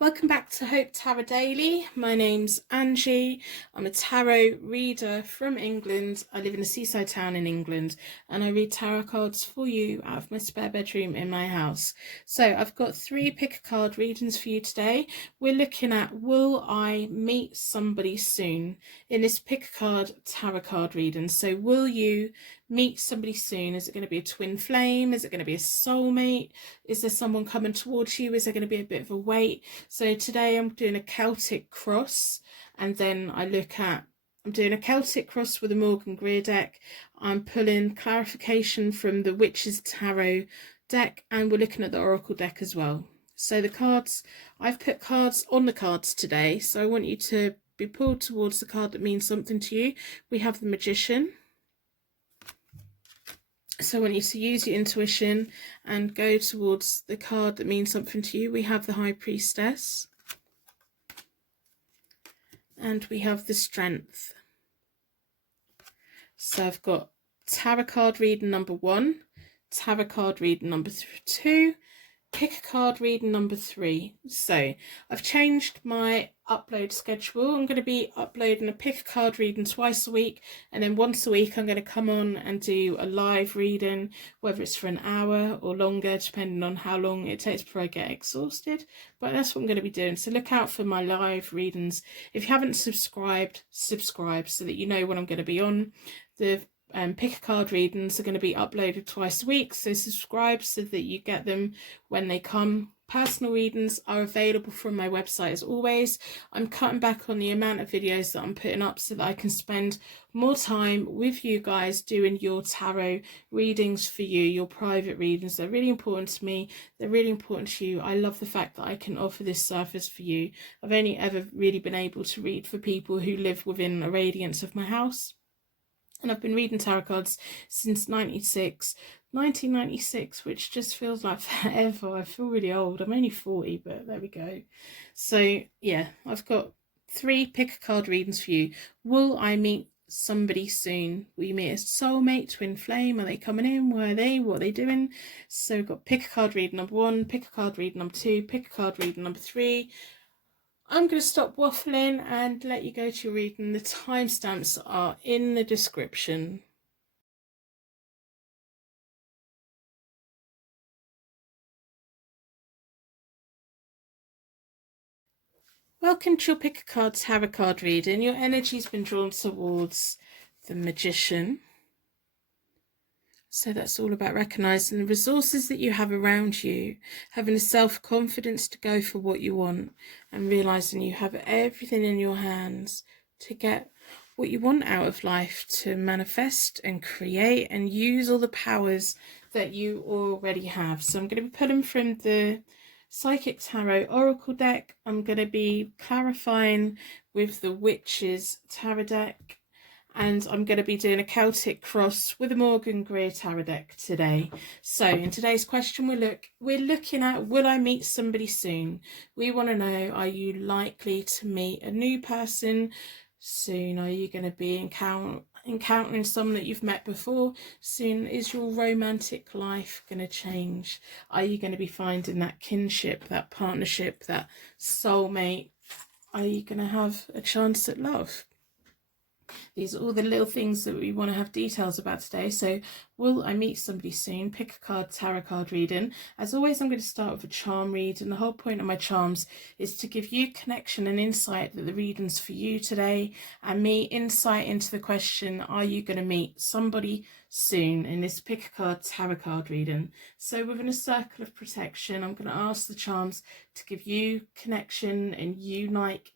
Welcome back to Hope Tarot Daily. My name's Angie. I'm a tarot reader from England. I live in a seaside town in England and I read tarot cards for you out of my spare bedroom in my house. So I've got 3 pick a card readings for you today. We're looking at will I meet somebody soon in this pick a card tarot card reading. So will you meet somebody soon? Is it going to be a twin flame? Is it going to be a soulmate? Is there someone coming towards you? Is there going to be a bit of a wait? So today I'm doing a Celtic cross, and then I'm doing a Celtic cross with a Morgan Greer deck. I'm pulling clarification from the Witch's Tarot deck, and we're looking at the Oracle deck as well. So the cards, I've put cards on the cards today, so I want you to be pulled towards the card that means something to you. We have the Magician. So I want you to use your intuition and go towards the card that means something to you. We have the High Priestess. And we have the Strength. So I've got tarot card reading number 1, tarot card reading number 2, pick a card reading number 3. So I've changed my upload schedule. I'm going to be uploading a pick a card reading twice a week, and then once a week I'm going to come on and do a live reading, whether it's for an hour or longer, depending on how long it takes before I get exhausted. But that's what I'm going to be doing. So look out for my live readings. If you haven't subscribed, subscribe so that you know when I'm going to be on. The pick a card readings are going to be uploaded twice a week, so subscribe so that you get them when they come. Personal readings are available from my website as always. I'm cutting back on the amount of videos that I'm putting up so that I can spend more time with you guys doing your tarot readings for you, your private readings. They're really important to me. They're really important to you. I love the fact that I can offer this service for you. I've only ever really been able to read for people who live within a radius of my house. And I've been reading tarot cards since 1996, which just feels like forever. I feel really old. I'm only 40, but there we go. So yeah, I've got 3 pick a card readings for you. Will I meet somebody soon? Will you meet a soulmate, twin flame? Are they coming in? Where are they? What are they doing? So we've got pick a card reading number 1, pick a card reading number 2, pick a card reading number 3. I'm going to stop waffling and let you go to your reading. The timestamps are in the description. Welcome to your pick a card tarot card reading. Your energy's been drawn towards the Magician. So that's all about recognizing the resources that you have around you, having the self-confidence to go for what you want, and realizing you have everything in your hands to get what you want out of life, to manifest and create and use all the powers that you already have. So I'm going to be pulling from the Psychic Tarot Oracle deck. I'm going to be clarifying with the Witch's Tarot deck. And I'm going to be doing a Celtic cross with a Morgan Greer tarot deck today. So in today's question, we're looking at, will I meet somebody soon? We want to know, are you likely to meet a new person soon? Are you going to be encountering someone that you've met before soon? Is your romantic life going to change? Are you going to be finding that kinship, that partnership, that soulmate? Are you going to have a chance at love? These are all the little things that we want to have details about today. So will I meet somebody soon? Pick a card, tarot card reading. As always, I'm going to start with a charm read, and the whole point of my charms is to give you connection and insight that the reading's for you today, and me insight into the question, are you going to meet somebody soon in this pick a card tarot card reading? So within a circle of protection, I'm going to ask the charms to give you connection and unique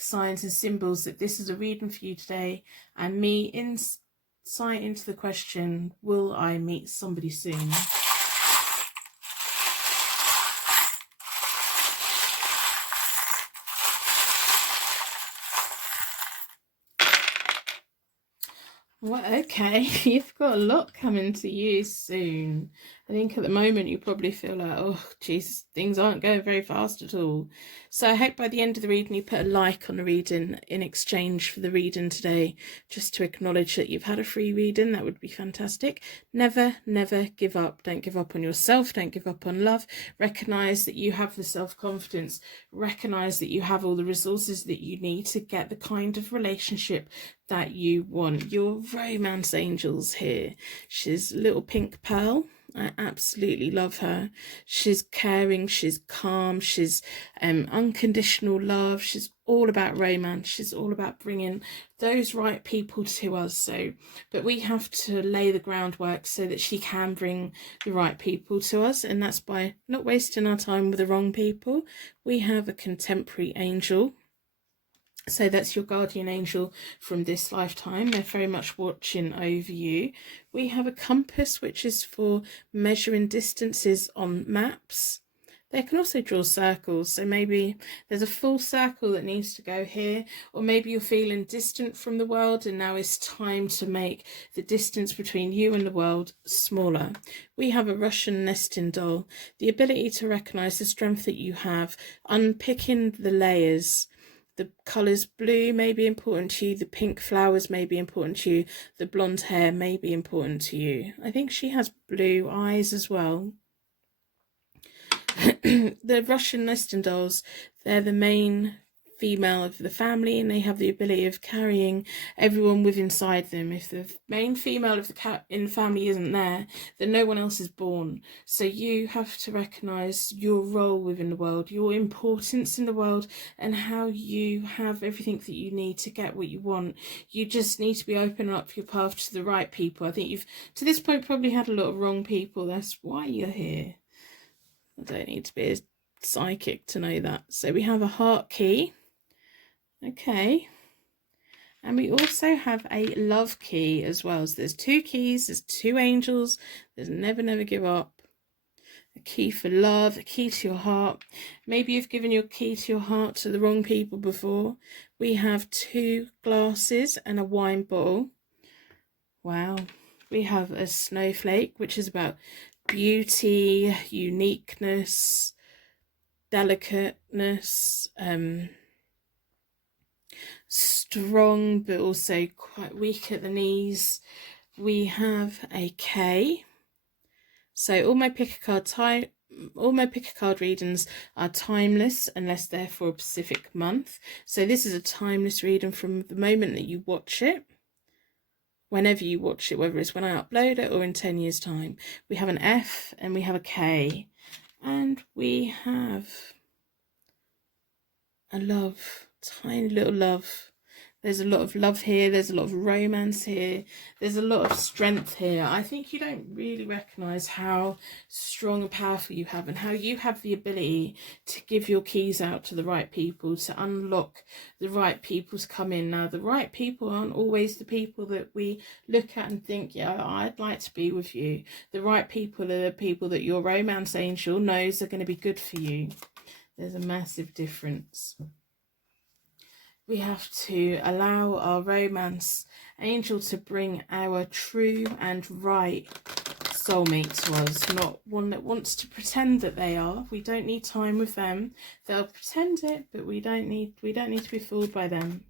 signs and symbols that this is a reading for you today, and me insight into the question, will I meet somebody soon? Well, okay, you've got a lot coming to you soon. I think at the moment you probably feel like, oh, Jesus, things aren't going very fast at all. So I hope by the end of the reading you put a like on the reading in exchange for the reading today, just to acknowledge that you've had a free reading. That would be fantastic. Never, never give up. Don't give up on yourself. Don't give up on love. Recognise that you have the self-confidence. Recognise that you have all the resources that you need to get the kind of relationship that you want. Your romance angels here. She's little pink pearl. I absolutely love her. She's caring, she's calm, she's unconditional love. She's all about romance. She's all about bringing those right people to us. So, but we have to lay the groundwork so that she can bring the right people to us, and that's by not wasting our time with the wrong people. We have a contemporary angel. So that's your guardian angel from this lifetime. They're very much watching over you. We have a compass, which is for measuring distances on maps. They can also draw circles. So maybe there's a full circle that needs to go here, or maybe you're feeling distant from the world and now it's time to make the distance between you and the world smaller. We have a Russian nesting doll, the ability to recognize the strength that you have, unpicking the layers. The colours blue may be important to you, the pink flowers may be important to you, the blonde hair may be important to you. I think she has blue eyes as well. The Russian nesting dolls, they're the main female of the family, and they have the ability of carrying everyone with inside them. If the main female of the cat in the family isn't there, then no one else is born. So you have to recognize your role within the world, your importance in the world, and how you have everything that you need to get what you want. You just need to be opening up your path to the right people. I think you've to this point probably had a lot of wrong people. That's why you're here. I don't need to be a psychic to know that. So we have a heart key. Okay. And we also have a love key as well. So there's two keys, there's two angels, there's never, never give up. A key for love, a key to your heart. Maybe you've given your key to your heart to the wrong people before. We have two glasses and a wine bottle. Wow. We have a snowflake, which is about beauty, uniqueness, delicateness, strong but also quite weak at the knees. We have a K. So all my pick a card readings are timeless unless they're for a specific month. So this is a timeless reading from the moment that you watch it, whenever you watch it, whether it's when I upload it or in 10 years time. We have an F and we have a K, and we have a love, tiny little love. There's a lot of love here. There's a lot of romance here. There's a lot of strength here. I think you don't really recognise how strong and powerful you have, and how you have the ability to give your keys out to the right people, to unlock the right people to come in. Now, the right people aren't always the people that we look at and think, yeah, I'd like to be with you. The right people are the people that your romance angel knows are going to be good for you. There's a massive difference. We have to allow our romance angel to bring our true and right soulmate to us, not one that wants to pretend that they are. We don't need time with them. They'll pretend it, but we don't need to be fooled by them.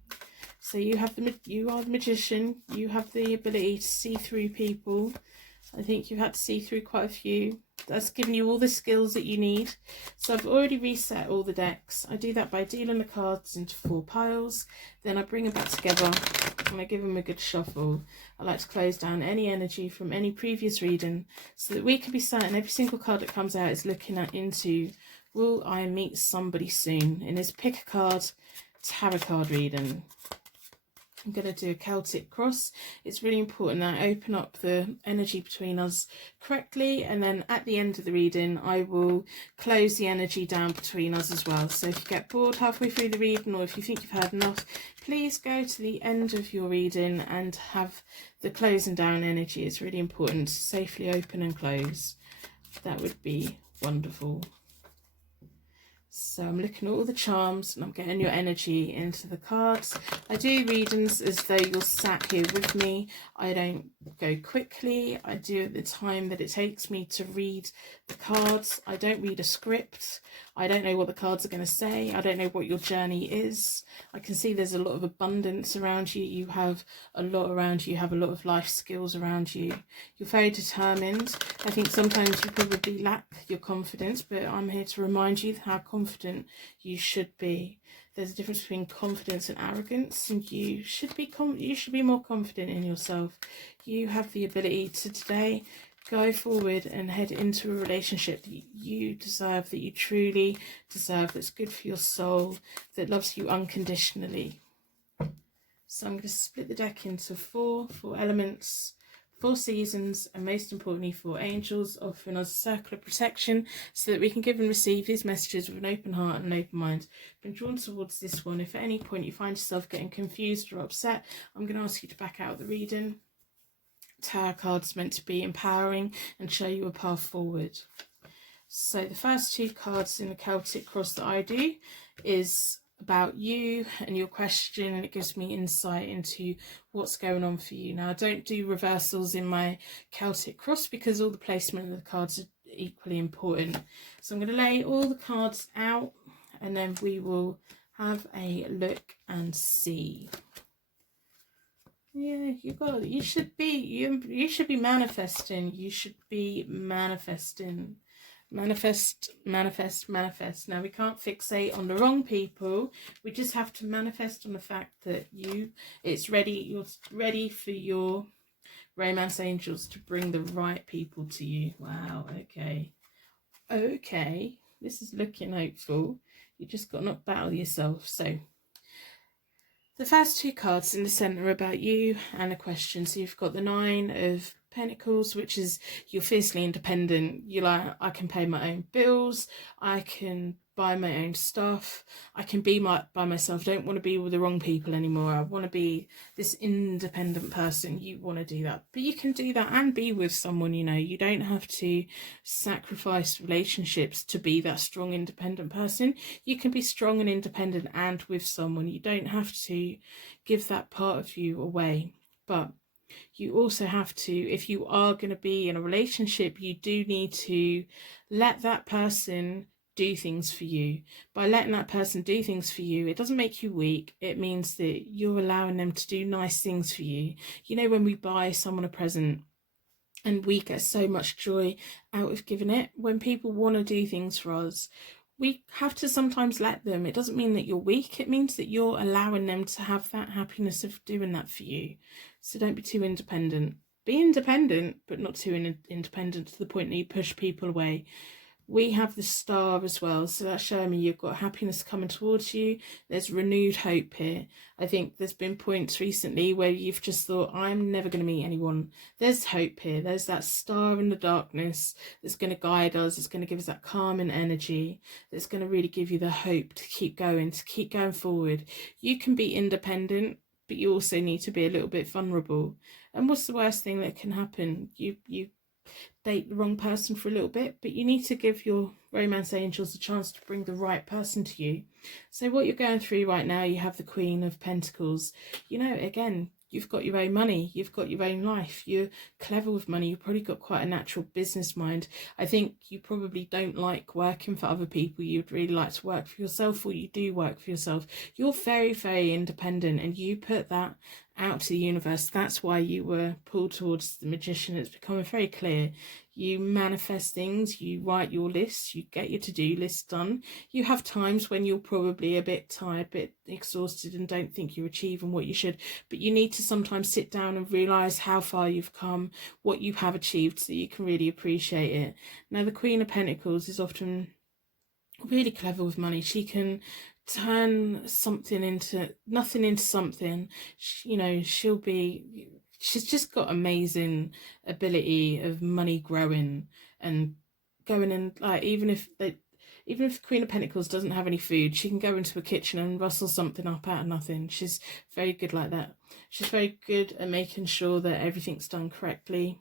So you are the magician. You have the ability to see through people. I think you've had to see through quite a few. That's given you all the skills that you need. So I've already reset all the decks. I do that by dealing the cards into 4 piles. Then I bring them back together and I give them a good shuffle. I like to close down any energy from any previous reading so that we can be certain every single card that comes out is looking into, will I meet somebody soon? In this pick a card tarot card reading. I'm going to do a Celtic cross. It's really important that I open up the energy between us correctly, and then at the end of the reading I will close the energy down between us as well. So if you get bored halfway through the reading, or if you think you've had enough, please go to the end of your reading and have the closing down energy. It's really important to safely open and close. That would be wonderful. So I'm looking at all the charms and I'm getting your energy into the cards. I do readings as though you're sat here with me. I don't go quickly. I do at the time that it takes me to read the cards. I don't read a script. I don't know what the cards are going to say. I don't know what your journey is. I can see there's a lot of abundance around you. You have a lot around you. You have a lot of life skills around you. You're very determined. I think sometimes you probably lack your confidence, but I'm here to remind you how confident you should be. There's a difference between confidence and arrogance, and you should be more confident in yourself. You have the ability to today go forward and head into a relationship that you deserve, that you truly deserve, that's good for your soul, that loves you unconditionally. So I'm going to split the deck into four elements, 4 seasons, and most importantly 4 angels, offering us a circle of protection so that we can give and receive these messages with an open heart and an open mind. I've been drawn towards this one. If at any point you find yourself getting confused or upset, I'm going to ask you to back out the reading. Tarot cards meant to be empowering and show you a path forward. So the first 2 cards in the Celtic cross that I do is about you and your question, and it gives me insight into what's going on for you. Now, I don't do reversals in my Celtic cross because all the placement of the cards are equally important. So I'm going to lay all the cards out and then we will have a look and see. Yeah, you should be manifesting. You should be manifesting. Manifest, manifest, manifest. Now, we can't fixate on the wrong people. We just have to manifest on the fact that you're ready for your romance angels to bring the right people to you. Wow, okay. Okay, this is looking hopeful. You just got to not battle yourself. So the first 2 cards in the centre are about you and a question. So you've got the 9 of Pentacles, which is you're fiercely independent. You're like, I can pay my own bills. I can buy my own stuff. I can be by myself. I don't want to be with the wrong people anymore. I want to be this independent person. You want to do that. But you can do that and be with someone, you know. You don't have to sacrifice relationships to be that strong, independent person. You can be strong and independent and with someone. You don't have to give that part of you away. But you also have to, if you are going to be in a relationship, you do need to let that person do things for you. By letting that person do things for you, it doesn't make you weak. It means that you're allowing them to do nice things for you. You know, when we buy someone a present and we get so much joy out of giving it, when people want to do things for us, we have to sometimes let them. It doesn't mean that you're weak. It means that you're allowing them to have that happiness of doing that for you. So don't be too independent. Be independent, but not too independent to the point that you push people away. We have the Star as well, so that's showing me you've got happiness coming towards you. There's renewed hope here. I think there's been points recently where you've just thought, I'm never going to meet anyone. There's hope here. There's that star in the darkness that's going to guide us. It's going to give us that calming energy. That's going to really give you the hope to keep going forward. You can be independent, but you also need to be a little bit vulnerable. And what's the worst thing that can happen? You date the wrong person for a little bit, but you need to give your romance angels a chance to bring the right person to you. So what you're going through right now, you have the Queen of Pentacles. You know, again, you've got your own money, you've got your own life, you're clever with money, you've probably got quite a natural business mind. I think you probably don't like working for other people. You'd really like to work for yourself, or you do work for yourself. You're very, very independent, and you put that out to the universe. That's why you were pulled towards the Magician. It's becoming very clear. You manifest things, you write your lists, you get your to-do list done. You have times when you're probably a bit tired, a bit exhausted, and don't think you're achieving what you should, but you need to sometimes sit down and realise how far you've come, what you have achieved, so you can really appreciate it. Now, the Queen of Pentacles is often really clever with money. She can turn something into nothing into something. You know, she's just got amazing ability of money growing and going in. Like, even if the Queen of Pentacles doesn't have any food, she can go into a kitchen and rustle something up out of nothing. She's very good like that. She's very good at making sure that everything's done correctly.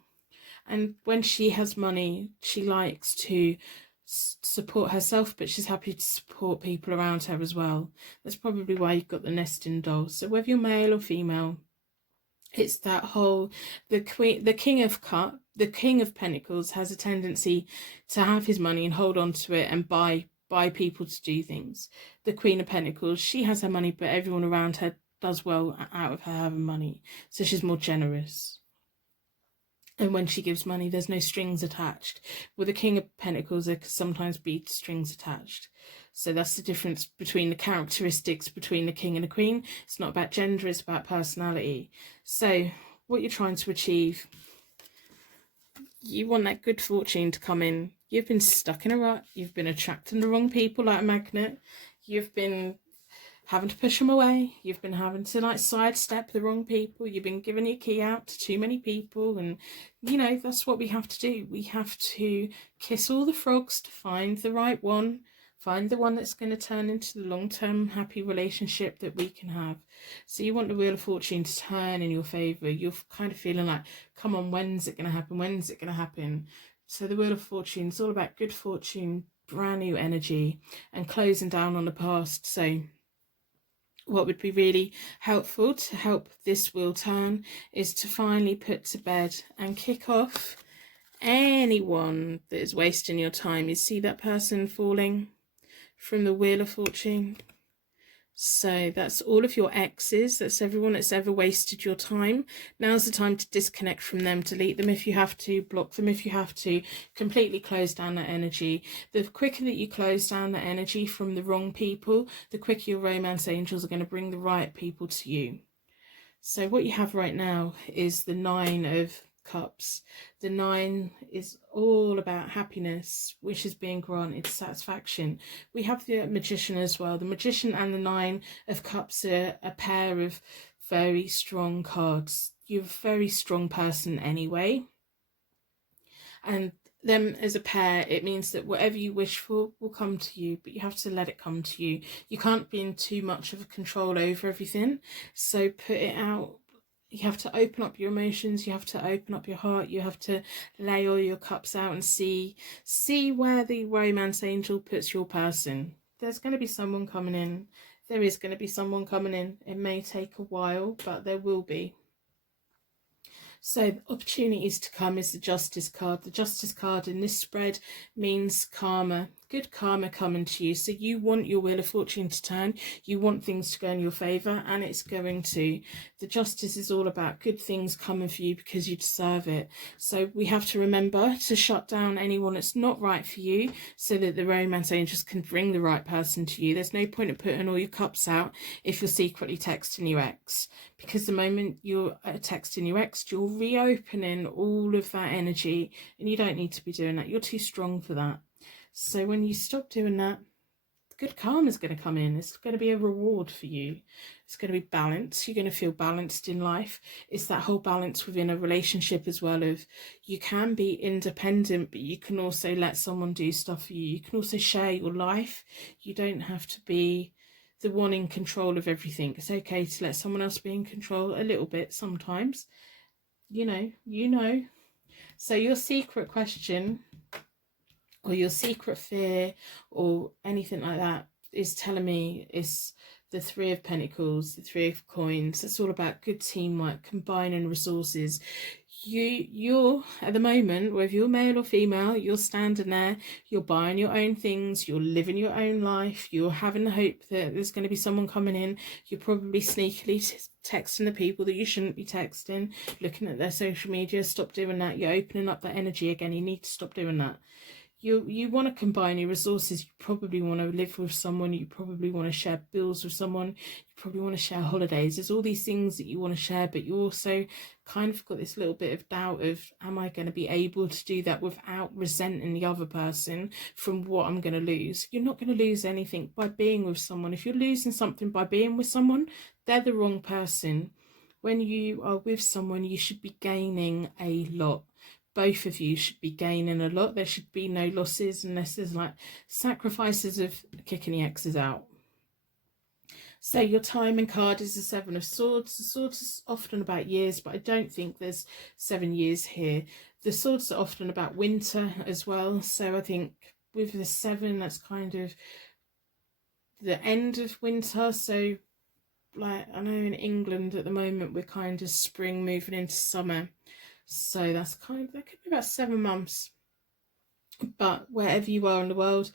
And when she has money, she likes to support herself, but she's happy to support people around her as well. That's probably why you've got the nesting doll. So whether you're male or female, it's that whole, the king of pentacles has a tendency to have his money and hold on to it and buy people to do things. The Queen of Pentacles, she has her money, but everyone around her does well out of her having money, so she's more generous. And when she gives money, there's no strings attached. With the King of Pentacles, there can sometimes be strings attached. So that's the difference between the characteristics between the King and the Queen. It's not about gender, it's about personality. So what you're trying to achieve, you want that good fortune to come in. You've been stuck in a rut. You've been attracting the wrong people like a magnet. You've been having to push them away. You've been having to like sidestep the wrong people. You've been giving your key out to too many people. And, you know, that's what we have to do. We have to kiss all the frogs to find the right one. Find the one that's going to turn into the long-term happy relationship that we can have. So you want the Wheel of Fortune to turn in your favour. You're kind of feeling like, come on, when's it going to happen? When's it going to happen? So the Wheel of Fortune is all about good fortune, brand new energy, and closing down on the past. So what would be really helpful to help this wheel turn is to finally put to bed and kick off anyone that is wasting your time. You see that person falling from the Wheel of Fortune? So that's all of your exes. That's everyone that's ever wasted your time. Now's the time to disconnect from them, delete them if you have to, block them if you have to, completely close down that energy. The quicker that you close down that energy from the wrong people, the quicker your romance angels are going to bring the right people to you. So what you have right now is the Nine of Cups. The 9 is all about happiness, wishes being granted, satisfaction. We have the Magician as well. The Magician and the 9 of Cups are a pair of very strong cards. You're a very strong person anyway, and them as a pair, it means that whatever you wish for will come to you, but you have to let it come to you. You can't be in too much of a control over everything, so put it out. You have to open up your emotions, you have to open up your heart, you have to lay all your cups out and see where the romance angel puts your person. There's going to be someone coming in. There is going to be someone coming in. It may take a while, but there will be. So opportunities to come is the Justice card. The Justice card in this spread means karma, good karma coming to you. So you want your Wheel of Fortune to turn. You want things to go in your favour, and it's going to. The Justice is all about good things coming for you because you deserve it. So we have to remember to shut down anyone that's not right for you so that the romance angels can bring the right person to you. There's no point in putting all your cups out if you're secretly texting your ex, because the moment you're texting your ex, you're reopening all of that energy, and you don't need to be doing that. You're too strong for that. So when you stop doing that, good karma is going to come in. It's going to be a reward for you. It's going to be balance. You're going to feel balanced in life. It's that whole balance within a relationship as well, of you can be independent, but you can also let someone do stuff for you. You can also share your life. You don't have to be the one in control of everything. It's okay to let someone else be in control a little bit sometimes. You know. So your secret question or your secret fear or anything like that is telling me it's the Three of Pentacles, the Three of Coins. It's all about good teamwork, combining resources. You're at the moment, whether you're male or female, you're standing there, you're buying your own things, you're living your own life, you're having the hope that there's going to be someone coming in. You're probably sneakily texting the people that you shouldn't be texting, looking at their social media. Stop doing that. You're opening up that energy again. You need to stop doing that. You want to combine your resources. You probably want to live with someone. You probably want to share bills with someone. You probably want to share holidays. There's all these things that you want to share, but you also kind of got this little bit of doubt of, am I going to be able to do that without resenting the other person from what I'm going to lose? You're not going to lose anything by being with someone. If you're losing something by being with someone, they're the wrong person. When you are with someone, you should be gaining a lot. Both of you should be gaining a lot. There should be no losses unless there's like sacrifices of kicking the exes out. So your timing card is the Seven of Swords. The Swords is often about years, but I don't think there's 7 years here. The Swords are often about winter as well. So I think with the 7, that's kind of the end of winter. So like, I know in England at the moment we're kind of spring moving into summer, so that's kind of, that could be about 7 months. But wherever you are in the world,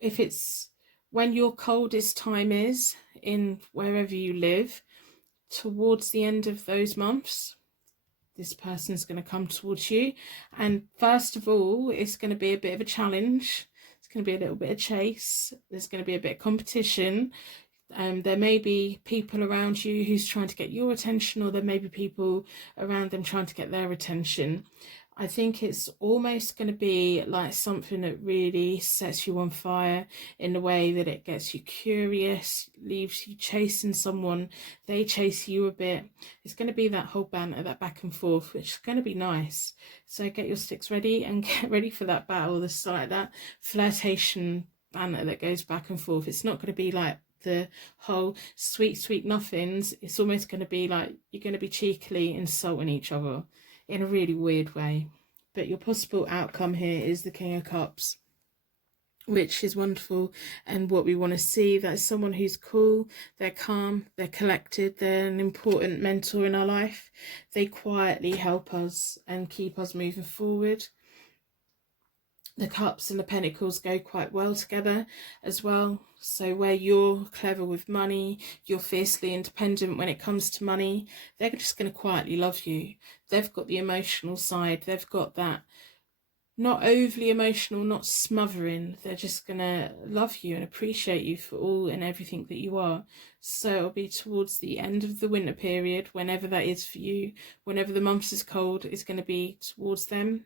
if it's when your coldest time is in wherever you live, towards the end of those months, this person's going to come towards you. And first of all, it's going to be a bit of a challenge. It's going to be a little bit of chase. There's going to be a bit of competition. There may be people around you who's trying to get your attention, or there may be people around them trying to get their attention. I think it's almost going to be like something that really sets you on fire in the way that it gets you curious, leaves you chasing someone, they chase you a bit. It's going to be that whole banter, that back and forth, which is going to be nice. So get your sticks ready and get ready for that battle. This like that flirtation banter that goes back and forth. It's not going to be like the whole sweet nothings. It's almost going to be like you're going to be cheekily insulting each other in a really weird way. But your possible outcome here is the King of Cups, which is wonderful, and what we want to see, that is someone who's cool, they're calm, they're collected, they're an important mentor in our life. They quietly help us and keep us moving forward. The cups and the pentacles go quite well together as well. So where you're clever with money, you're fiercely independent when it comes to money, they're just going to quietly love you. They've got the emotional side. They've got that not overly emotional, not smothering. They're just going to love you and appreciate you for all and everything that you are. So it'll be towards the end of the winter period, whenever that is for you, whenever the months is cold, it's going to be towards them.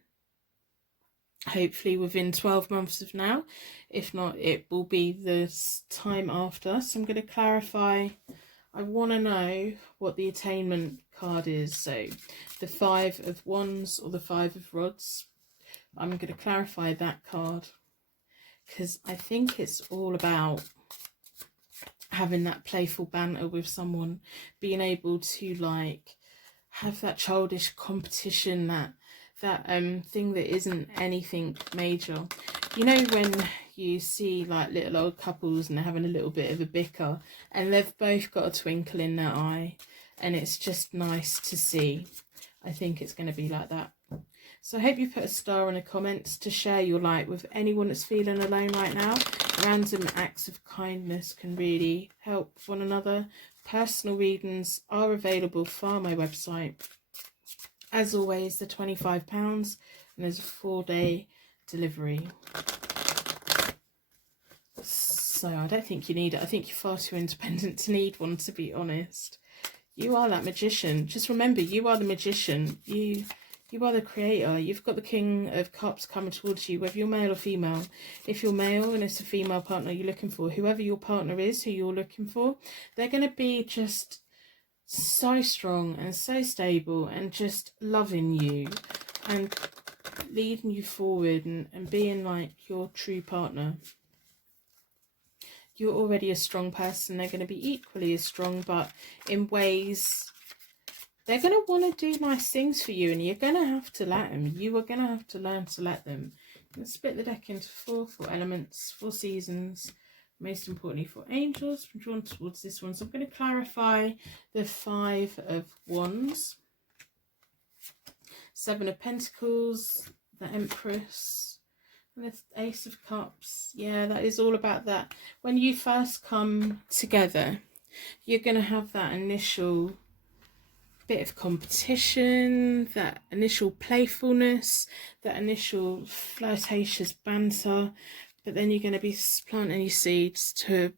Hopefully within 12 months of now. If not, it will be the time after. So I'm going to clarify. I want to know what the attainment card is. So the 5 of Wands or the 5 of Rods. I'm going to clarify that card, because I think it's all about having that playful banter with someone, being able to like have that childish competition, that thing that isn't anything major. You know, when you see like little old couples and they're having a little bit of a bicker and they've both got a twinkle in their eye, and it's just nice to see. I think it's going to be like that. So I hope you put a star in the comments to share your light with anyone that's feeling alone right now. Random acts of kindness can really help one another. Personal readings are available via my website. As always, they're £25 and there's a 4-day delivery. So I don't think you need it. I think you're far too independent to need one, to be honest. You are that magician. Just remember, you are the magician. You are the creator. You've got the King of Cups coming towards you, whether you're male or female. If you're male and it's a female partner you're looking for, whoever your partner is who you're looking for, they're going to be just so strong and so stable and just loving you and leading you forward and being like your true partner. You're already a strong person. They're going to be equally as strong, but in ways they're going to want to do nice things for you, and you're going to have to let them. You are going to have to learn to let them. Let's split the deck into 4 elements, 4 seasons. Most importantly, 4 angels. I'm drawn towards this one. So I'm going to clarify the 5 of Wands, 7 of Pentacles, the Empress, and the Ace of Cups. Yeah, that is all about that. When you first come together, you're going to have that initial bit of competition, that initial playfulness, that initial flirtatious banter, but then you're going to be planting your seeds to,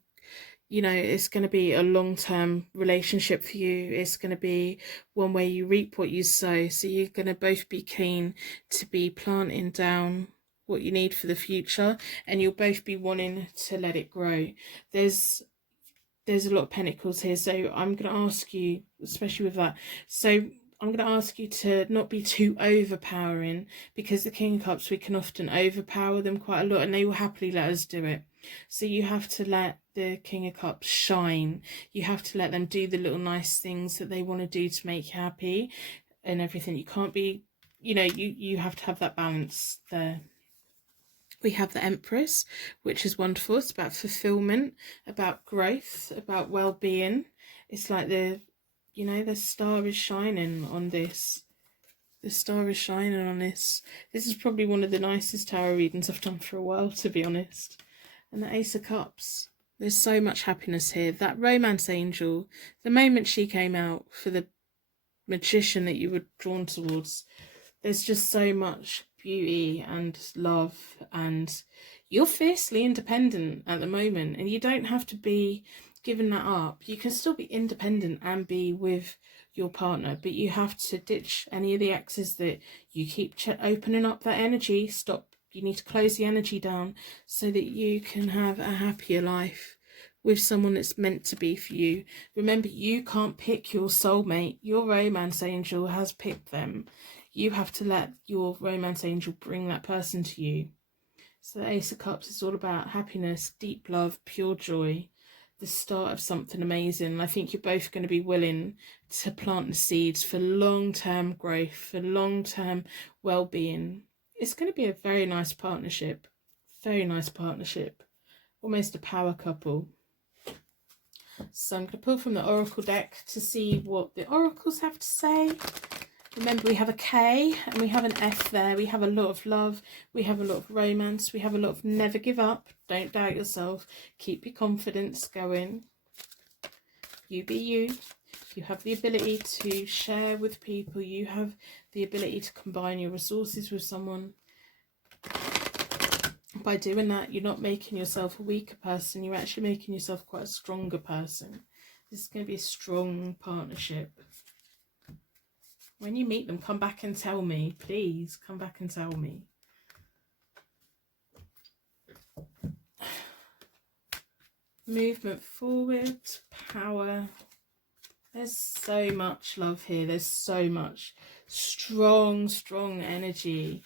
you know, it's going to be a long-term relationship for you. It's going to be one where you reap what you sow. So you're going to both be keen to be planting down what you need for the future, and you'll both be wanting to let it grow. There's a lot of pentacles here, so I'm going to ask you, especially with that, so I'm going to ask you to not be too overpowering, because the King of Cups, we can often overpower them quite a lot and they will happily let us do it. So you have to let the King of Cups shine. You have to let them do the little nice things that they want to do to make you happy and everything. You can't be, you know, you have to have that balance there. We have the Empress, which is wonderful. It's about fulfillment, about growth, about well-being. It's like the star is shining on this. The star is shining on this. This is probably one of the nicest tarot readings I've done for a while, to be honest. And the Ace of Cups. There's so much happiness here. That romance angel, the moment she came out for the magician that you were drawn towards, there's just so much beauty and love, and you're fiercely independent at the moment, and you don't have to be giving that up. You can still be independent and be with your partner, but you have to ditch any of the exes that you keep opening up that energy. Stop. You need to close the energy down so that you can have a happier life with someone that's meant to be for you. Remember, you can't pick your soulmate. Your romance angel has picked them. You have to let your romance angel bring that person to you. So the Ace of Cups is all about happiness, deep love, pure joy, the start of something amazing. I think you're both going to be willing to plant the seeds for long-term growth, for long-term well-being. It's going to be a very nice partnership. Very nice partnership. Almost a power couple. So I'm going to pull from the Oracle deck to see what the oracles have to say. Remember, we have a K and we have an F there. We have a lot of love. We have a lot of romance. We have a lot of never give up. Don't doubt yourself. Keep your confidence going. You be you. You have the ability to share with people. You have the ability to combine your resources with someone. By doing that, you're not making yourself a weaker person. You're actually making yourself quite a stronger person. This is going to be a strong partnership. When you meet them, come back and tell me. Please, come back and tell me. Movement forward, power. There's so much love here. There's so much strong energy.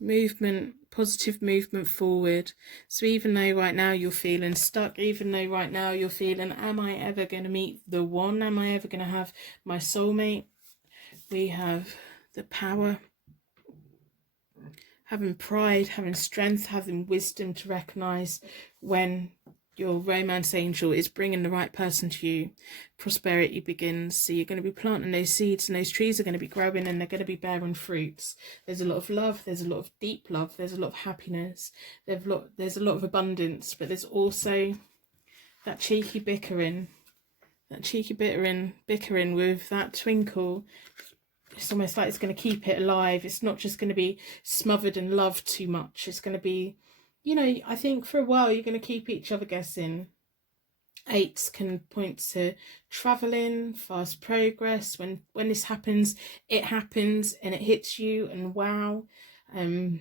Movement, positive movement forward. So even though right now you're feeling stuck, even though right now you're feeling, am I ever going to meet the one? Am I ever going to have my soulmate? We have the power, having pride, having strength, having wisdom to recognise when your romance angel is bringing the right person to you. Prosperity begins. So you're going to be planting those seeds, and those trees are going to be growing, and they're going to be bearing fruits. There's a lot of love. There's a lot of deep love. There's a lot of happiness. There's a lot of abundance, but there's also that cheeky bickering. That cheeky bickering with that twinkle. It's almost like it's going to keep it alive. It's not just going to be smothered and loved too much. It's going to be, you know, I think for a while you're going to keep each other guessing. Eights can point to traveling, fast progress. When this happens, it happens and it hits you, and wow. The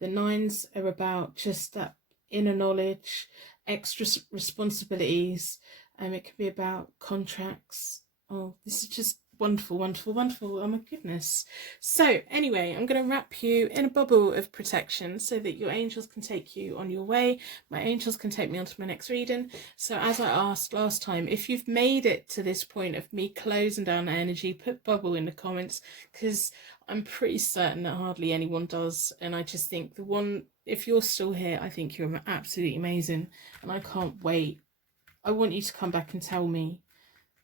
nines are about just that inner knowledge, extra responsibilities. It can be about contracts. Oh, this is just wonderful, wonderful, wonderful. Oh my goodness. So anyway, I'm going to wrap you in a bubble of protection so that your angels can take you on your way. My angels can take me on to my next reading. So as I asked last time, if you've made it to this point of me closing down the energy, put bubble in the comments, because I'm pretty certain that hardly anyone does. And I just think if you're still here, I think you're absolutely amazing. And I can't wait. I want you to come back and tell me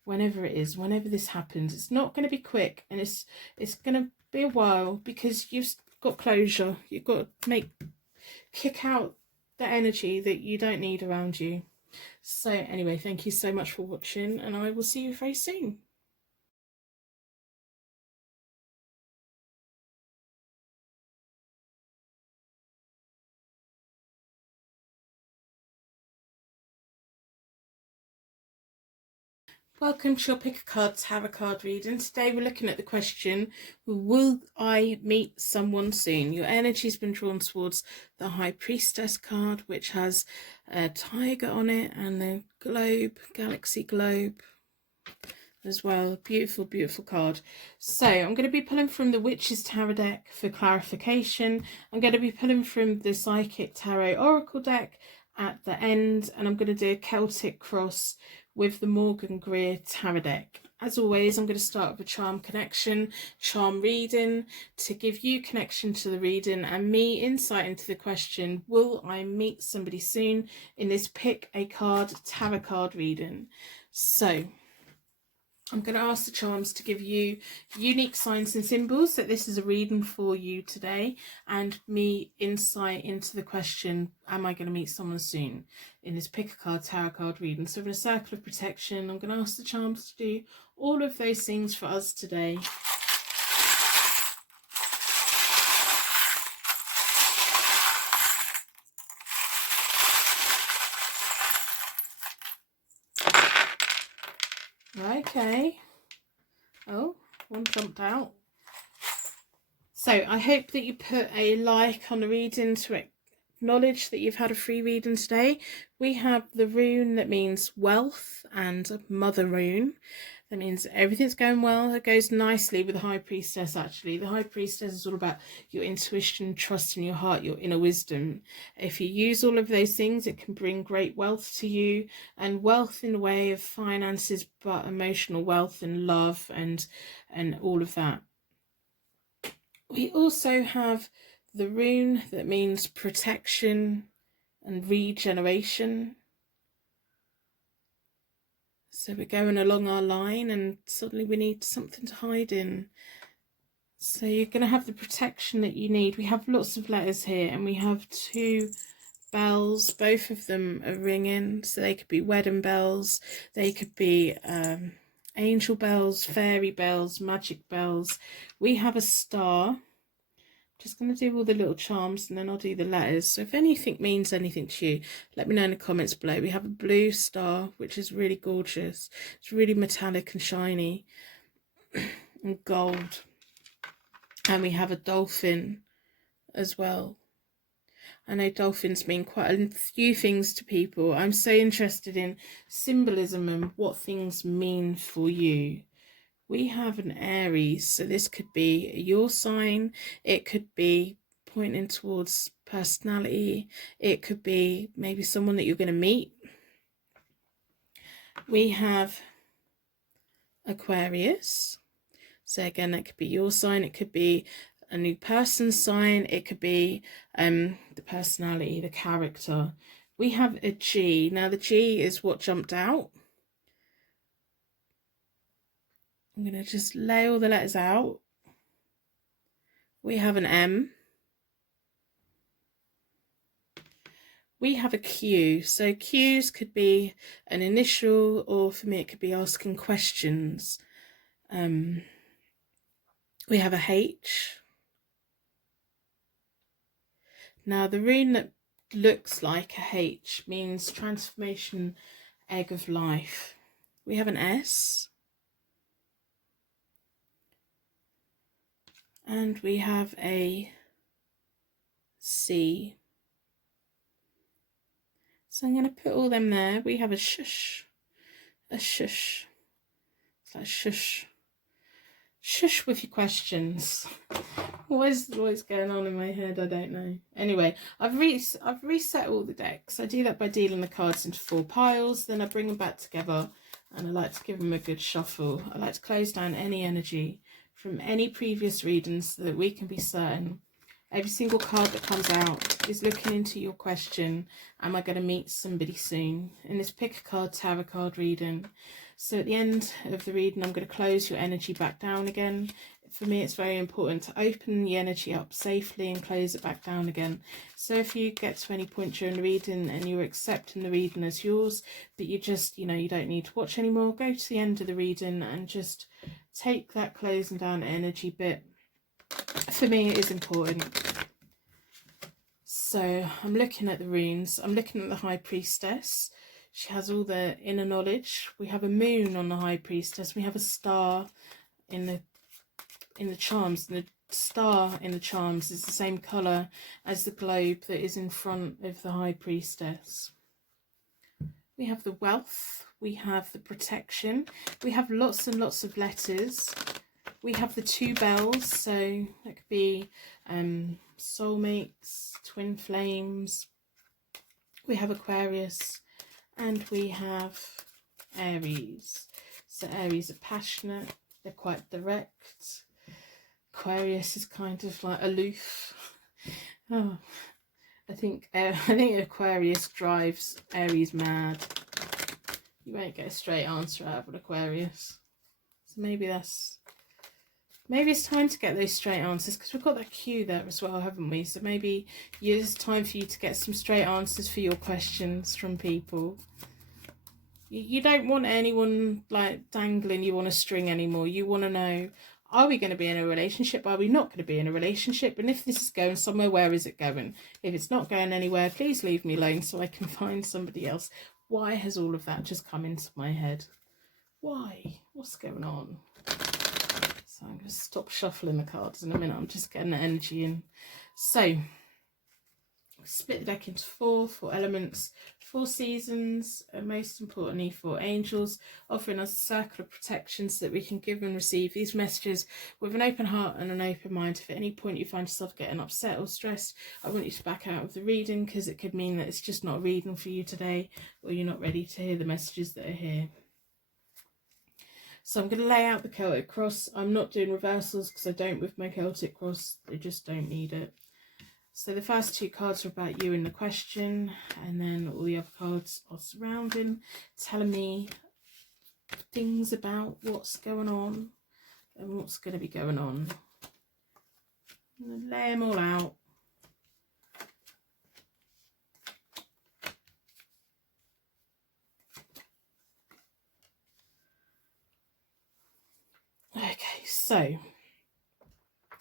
whenever it is, whenever this happens. It's not going to be quick, and it's going to be a while, because you've got closure. You've got to kick out the energy that you don't need around you. So anyway, thank you so much for watching, and I will see you very soon. Welcome to your Pick a Card Tarot card reading. Today we're looking at the question, will I meet someone soon? Your energy's been drawn towards the High Priestess card, which has a tiger on it and the globe, galaxy globe as well. Beautiful, beautiful card. So I'm going to be pulling from the Witch's Tarot deck for clarification. I'm going to be pulling from the Psychic Tarot Oracle deck at the end, and I'm going to do a Celtic cross with the Morgan Greer Tarot deck As always, I'm going to start with a charm connection, charm reading, to give you connection to the reading and me insight into the question, will I meet somebody soon, in this pick a card tarot card reading. So I'm going to ask the charms to give you unique signs and symbols that this is a reading for you today, and me insight into the question, am I going to meet someone soon, in this pick a card tarot card reading. So in a circle of protection, I'm going to ask the charms to do all of those things for us today. Okay. Oh, one jumped out. So I hope that you put a like on the reading to acknowledge that you've had a free reading today. We have the rune that means wealth and mother rune. That means everything's going well. It goes nicely with the High Priestess, actually. The High Priestess is all about your intuition, trust in your heart, your inner wisdom. If you use all of those things, it can bring great wealth to you, and wealth in the way of finances, but emotional wealth and love and all of that. We also have the rune that means protection and regeneration. So we're going along our line and suddenly we need something to hide in. So you're going to have the protection that you need. We have lots of letters here, and we have 2 bells. Both of them are ringing. So they could be wedding bells. They could be angel bells, fairy bells, magic bells. We have a star. Just going to do all the little charms and then I'll do the letters. So if anything means anything to you, let me know in the comments below. We have a blue star, which is really gorgeous. It's really metallic and shiny and gold. And we have a dolphin as well. I know dolphins mean quite a few things to people. I'm so interested in symbolism and what things mean for you. We have an Aries, so this could be your sign. It could be pointing towards personality. It could be maybe someone that you're going to meet. We have Aquarius. So again, that could be your sign. It could be a new person's sign. It could be the personality, the character. We have a G. Now the G is what jumped out. I'm going to just lay all the letters out. We have an M. We have a Q. So Qs could be an initial, or for me it could be asking questions. We have a H. Now the rune that looks like a H means transformation, egg of life. We have an S. And we have a C. So I'm going to put all them there. We have a shush. A shush. It's like shush. Shush with your questions. What's going on in my head? I don't know. Anyway, I've reset all the decks. I do that by dealing the cards into 4 piles. Then I bring them back together and I like to give them a good shuffle. I like to close down any energy from any previous readings so that we can be certain every single card that comes out is looking into your question, am I going to meet somebody soon, in this pick a card tarot card reading. So at the end of the reading, I'm going to close your energy back down again. For me, it's very important to open the energy up safely and close it back down again. So if you get to any point during the reading and you're accepting the reading as yours, that you just, you don't need to watch anymore, go to the end of the reading and just take that closing down energy bit. For me, it is important. So I'm looking at the runes. I'm looking at the High Priestess. She has all the inner knowledge. We have a moon on the High Priestess. We have a star in the charms. The star in the charms is the same colour as the globe that is in front of the High Priestess. We have the wealth. We have the protection. We have lots and lots of letters. We have the 2 bells, so that could be soulmates, twin flames. We have Aquarius, and we have Aries. So Aries are passionate, they're quite direct. Aquarius is kind of like aloof. Oh, I think Aquarius drives Aries mad. You won't get a straight answer out of an Aquarius. So maybe it's time to get those straight answers, because we've got that Q there as well, haven't we? So maybe it's time for you to get some straight answers for your questions from people. You don't want anyone like dangling you on a string anymore. You want to know, are we going to be in a relationship? Are we not going to be in a relationship? And if this is going somewhere, where is it going? If it's not going anywhere, please leave me alone so I can find somebody else. Why has all of that just come into my head? Why? What's going on? So I'm going to stop shuffling the cards in a minute. I'm just getting the energy in. So split the deck into four elements, 4 seasons, and most importantly 4 angels, offering us a circle of protection so that we can give and receive these messages with an open heart and an open mind. If at any point you find yourself getting upset or stressed, I want you to back out of the reading, because it could mean that it's just not a reading for you today, or you're not ready to hear the messages that are here. So I'm going to lay out the Celtic cross. I'm not doing reversals because I don't with my Celtic cross. I just don't need it. So the first 2 cards are about you and the question, and then all the other cards are surrounding, telling me things about what's going on and what's going to be going on. I'm going to lay them all out. Okay, so I'm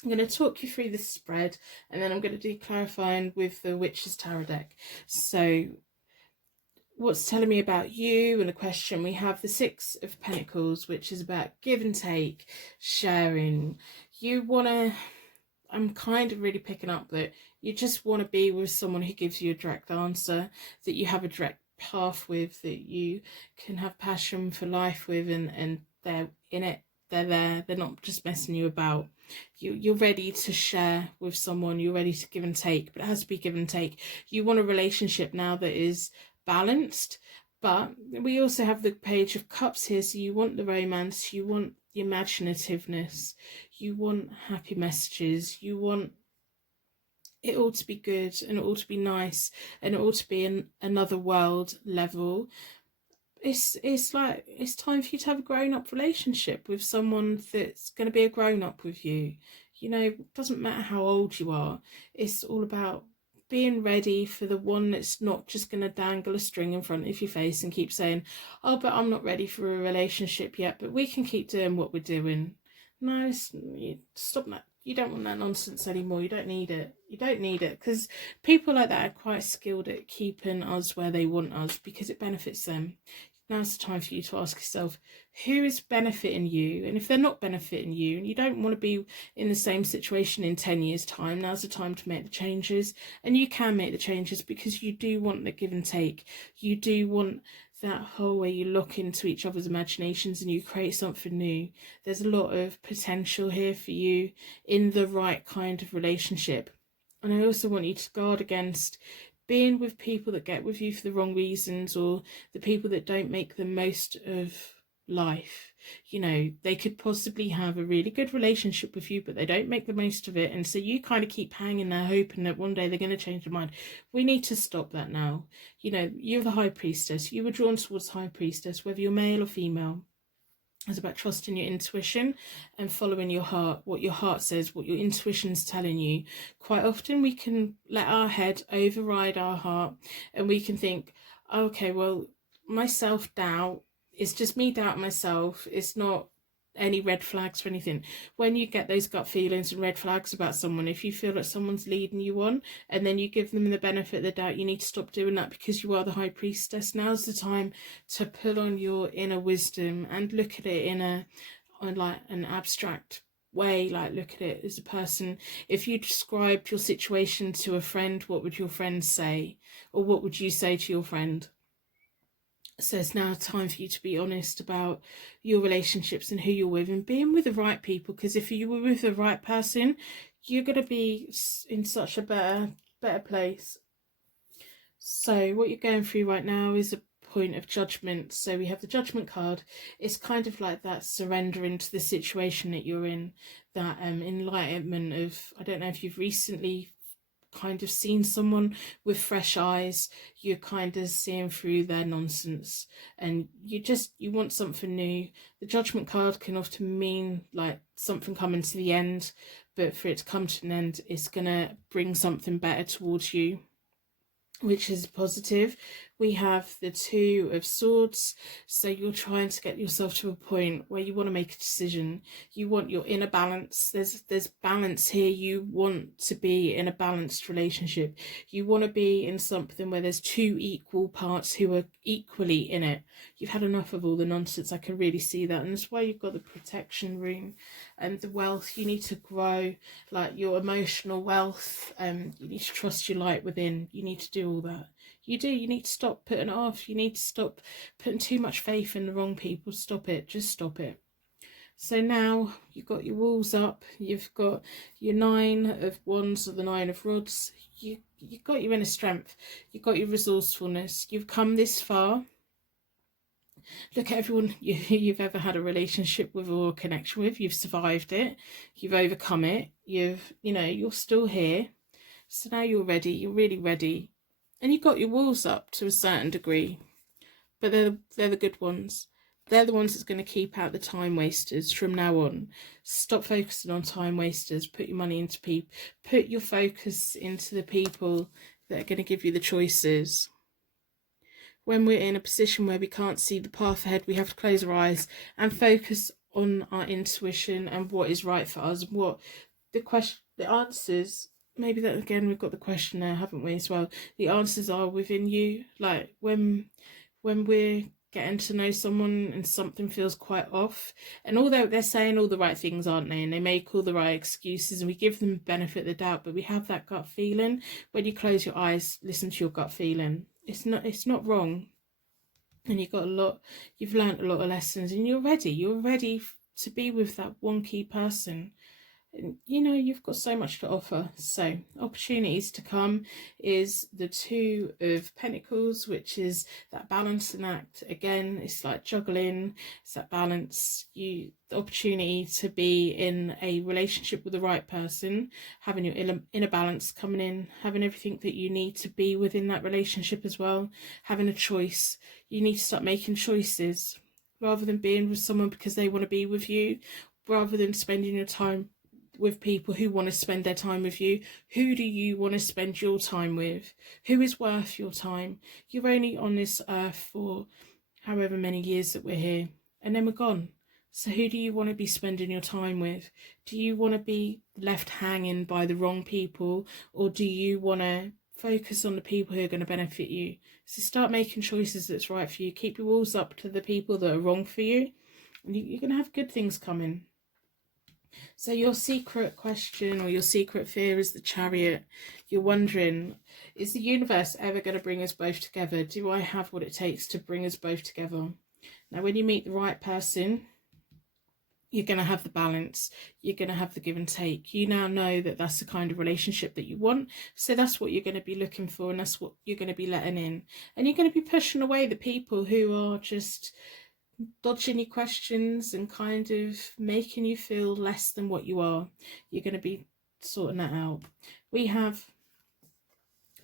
going to talk you through the spread, and then I'm going to do clarifying with the Witch's Tarot deck. So what's telling me about you and the question, we have the 6 of Pentacles, which is about give and take, sharing. You want to, I'm kind of really picking up that you just want to be with someone who gives you a direct answer, that you have a direct path with, that you can have passion for life with, and they're in it, they're there, they're not just messing you about. You're ready to share with someone, you're ready to give and take, but it has to be give and take. You want a relationship now that is balanced, but we also have the Page of Cups here, so you want the romance, you want the imaginativeness, you want happy messages, you want it all to be good, and it all to be nice, and it all to be another world level. It's like it's time for you to have a grown-up relationship with someone that's going to be a grown-up with you. You know, it doesn't matter how old you are. It's all about being ready for the one that's not just going to dangle a string in front of your face and keep saying, oh, but I'm not ready for a relationship yet, but we can keep doing what we're doing. No, stop that. You don't want that nonsense anymore. You don't need it. You don't need it, because people like that are quite skilled at keeping us where they want us, because it benefits them. Now's the time for you to ask yourself, who is benefiting you? And if they're not benefiting you, and you don't want to be in the same situation in 10 years' time, now's the time to make the changes. And you can make the changes, because you do want the give and take. You do want that whole way you look into each other's imaginations and you create something new. There's a lot of potential here for you in the right kind of relationship. And I also want you to guard against being with people that get with you for the wrong reasons, or the people that don't make the most of life. You know, they could possibly have a really good relationship with you, but they don't make the most of it, and so you kind of keep hanging there hoping that one day they're going to change their mind. We need to stop that now. You know, you're the High Priestess. You were drawn towards High Priestess, whether you're male or female. It's about trusting your intuition and following your heart, what your heart says, what your intuition's telling you. Quite often we can let our head override our heart, and we can think, okay, well, my self-doubt is just me doubting myself. It's not any red flags or anything. When you get those gut feelings and red flags about someone, if you feel that someone's leading you on and then you give them the benefit of the doubt, you need to stop doing that, because you are the High Priestess. Now's the time to pull on your inner wisdom and look at it on like an abstract way. Like, look at it as a person. If you described your situation to a friend, what would your friend say? Or what would you say to your friend? So it's now time for you to be honest about your relationships and who you're with, and being with the right people, because if you were with the right person, you're going to be in such a better place. So what you're going through right now is a point of judgment. So we have the Judgment card. It's kind of like that surrender into the situation that you're in, that enlightenment of, I don't know if you've recently kind of seen someone with fresh eyes. You're kind of seeing through their nonsense, and you want something new. The Judgment card can often mean like something coming to the end, but for it to come to an end, it's gonna bring something better towards you, which is positive. We have the Two of Swords. So you're trying to get yourself to a point where you want to make a decision. You want your inner balance. There's balance here. You want to be in a balanced relationship. You want to be in something where there's two equal parts who are equally in it. You've had enough of all the nonsense. I can really see that. And that's why you've got the Protection rune and the wealth. You need to grow like your emotional wealth. You need to trust your light within. You need to do all that. You need to stop putting it off. You need to stop putting too much faith in the wrong people. Stop it. Just stop it. So now you've got your walls up. You've got your Nine of Wands or the Nine of Rods. You've got your inner strength. You've got your resourcefulness. You've come this far. Look at everyone you've ever had a relationship with or a connection with. You've survived it. You've overcome it. You're still here. So now you're ready. You're really ready. And you've got your walls up to a certain degree, but they're the good ones. They're the ones that's going to keep out the time wasters from now on. Stop focusing on time wasters. Put your money into people. Put your focus into the people that are going to give you the choices. When we're in a position where we can't see the path ahead, we have to close our eyes and focus on our intuition and what is right for us. What the answers. Maybe that again, we've got the question there, haven't we, as well? The answers are within you. Like when we're getting to know someone and something feels quite off, and although they're saying all the right things, aren't they, and they make all the right excuses and we give them the benefit of the doubt, but we have that gut feeling. When you close your eyes, listen to your gut feeling. It's not wrong, and you've learned a lot of lessons, and you're ready to be with that one key person. You've got so much to offer. So opportunities to come is the Two of Pentacles, which is that balancing act. Again, it's like juggling. It's that balance. The opportunity to be in a relationship with the right person, having your inner balance coming in, having everything that you need to be within that relationship as well, having a choice. You need to start making choices rather than being with someone because they want to be with you, rather than spending your time with people who want to spend their time with you. Who do you want to spend your time with? Who is worth your time? You're only on this earth for however many years that we're here, and then we're gone. So who do you want to be spending your time with? Do you want to be left hanging by the wrong people, or do you want to focus on the people who are going to benefit you? So start making choices that's right for you. Keep your walls up to the people that are wrong for you, and you're going to have good things coming. So your secret question or your secret fear is the Chariot. You're wondering, is the universe ever going to bring us both together? Do I have what it takes to bring us both together? Now, when you meet the right person, you're going to have the balance. You're going to have the give and take. You now know that that's the kind of relationship that you want. So that's what you're going to be looking for, and that's what you're going to be letting in. And you're going to be pushing away the people who are just dodging your questions and kind of making you feel less than what you are. You're going to be sorting that out. We have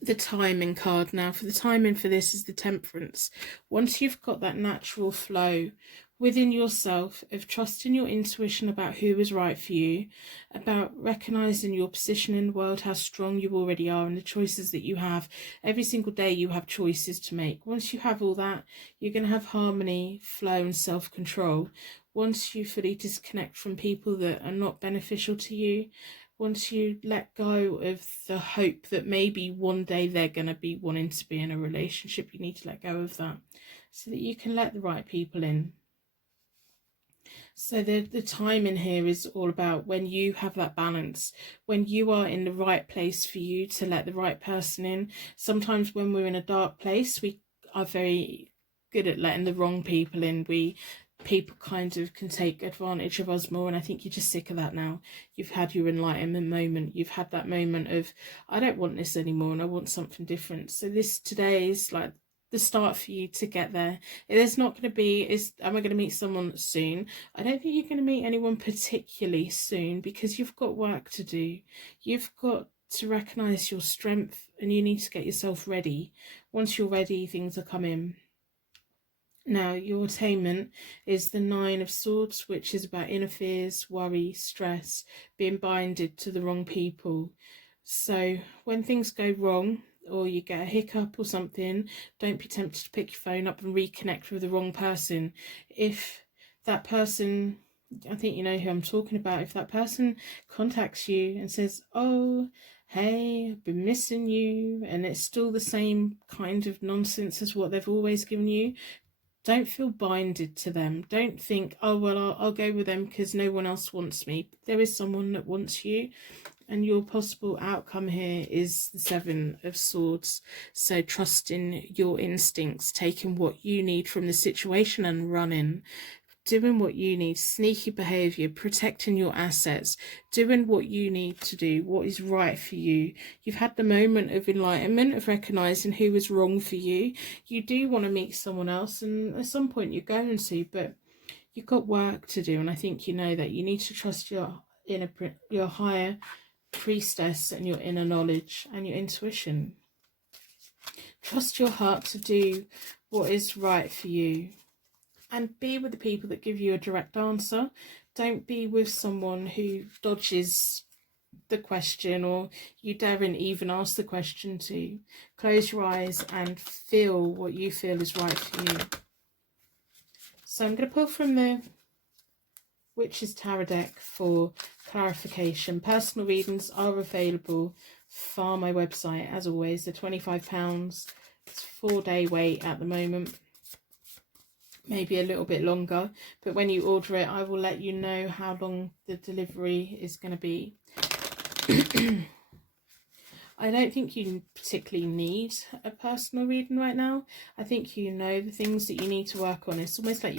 the timing card now. For the timing for this is the Temperance. Once you've got that natural flow within yourself of trusting your intuition about who is right for you, about recognizing your position in the world, how strong you already are, and the choices that you have. Every single day you have choices to make. Once you have all that, you're going to have harmony, flow, and self-control. Once you fully disconnect from people that are not beneficial to you, once you let go of the hope that maybe one day they're going to be wanting to be in a relationship, you need to let go of that so that you can let the right people in. So the time in here is all about when you have that balance, when you are in the right place for you to let the right person in. Sometimes when we're in a dark place, we are very good at letting the wrong people in. People kind of can take advantage of us more, and I think you're just sick of that now. You've had your enlightenment moment. You've had that moment of, I don't want this anymore and I want something different. So today is like the start for you to get there. There's not going to be, am I going to meet someone soon? I don't think you're going to meet anyone particularly soon, because you've got work to do. You've got to recognize your strength, and you need to get yourself ready. Once you're ready, things will come in. Now, your attainment is the 9 of Swords, which is about inner fears, worry, stress, being binded to the wrong people. So when things go wrong, or you get a hiccup or something, don't be tempted to pick your phone up and reconnect with the wrong person. If that person, I think you know who I'm talking about, if that person contacts you and says, oh, hey, I've been missing you, and it's still the same kind of nonsense as what they've always given you, don't feel binded to them. Don't think, oh, well, I'll go with them because no one else wants me. There is someone that wants you, and your possible outcome here is the 7 of Swords. So trust in your instincts, taking what you need from the situation and running. Doing what you need, sneaky behaviour, protecting your assets, doing what you need to do, what is right for you. You've had the moment of enlightenment, of recognising who was wrong for you. You do want to meet someone else, and at some point you're going to, but you've got work to do, and I think you know that. You need to trust your higher priestess and your inner knowledge and your intuition. Trust your heart to do what is right for you. And be with the people that give you a direct answer. Don't be with someone who dodges the question, or you daren't even ask the question to. Close your eyes and feel what you feel is right for you. So I'm going to pull from the Witch's Tarot deck for clarification. Personal readings are available via my website, as always. They're £25. It's 4-day wait at the moment. Maybe a little bit longer, but when you order it, I will let you know how long the delivery is going to be. I don't think you particularly need a personal reading right now. I think you know the things that you need to work on. It's almost like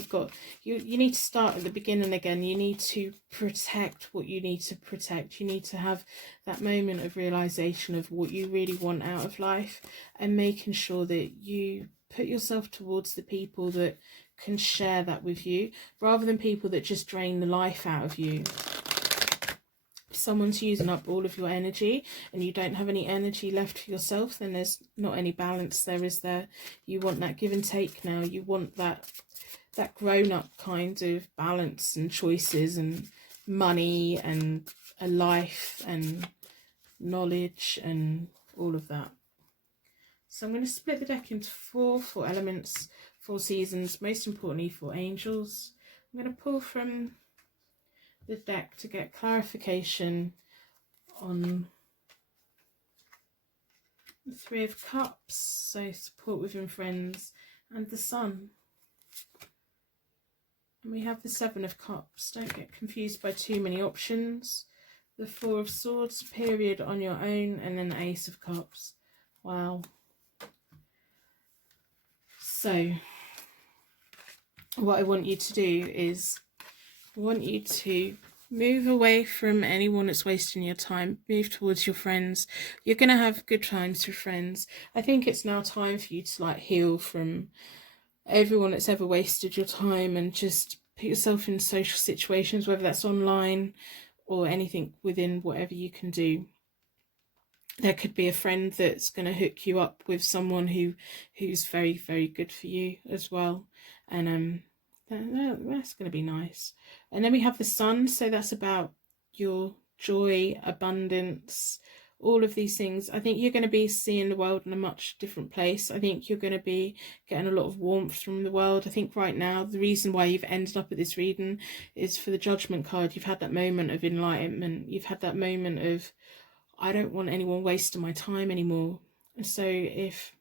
you need to start at the beginning again. You need to protect what you need to protect. You need to have that moment of realization of what you really want out of life, and making sure that you put yourself towards the people that can share that with you, rather than people that just drain the life out of you. If someone's using up all of your energy and you don't have any energy left for yourself, then there's not any balance there, is there? You want that give and take now. You want that grown-up kind of balance and choices and money and a life and knowledge and all of that. So I'm going to split the deck into 4 elements, 4 seasons, most importantly 4 angels. I'm going to pull from the deck to get clarification on the 3 of Cups, so support within friends, and the Sun. And we have the 7 of Cups. Don't get confused by too many options. The 4 of Swords, period on your own, and then the Ace of Cups. Wow. So what I want you to do is, I want you to move away from anyone that's wasting your time. Move towards your friends. You're going to have good times with friends. I think it's now time for you to heal from everyone that's ever wasted your time, and just put yourself in social situations, whether that's online or anything within whatever you can do. There could be a friend that's going to hook you up with someone who's very, very good for you as well. And that's going to be nice. And then we have the Sun. So that's about your joy, abundance, all of these things. I think you're going to be seeing the world in a much different place. I think you're going to be getting a lot of warmth from the world. I think right now, the reason why you've ended up at this reading is for the Judgment card. You've had that moment of enlightenment. You've had that moment of, I don't want anyone wasting my time anymore. So if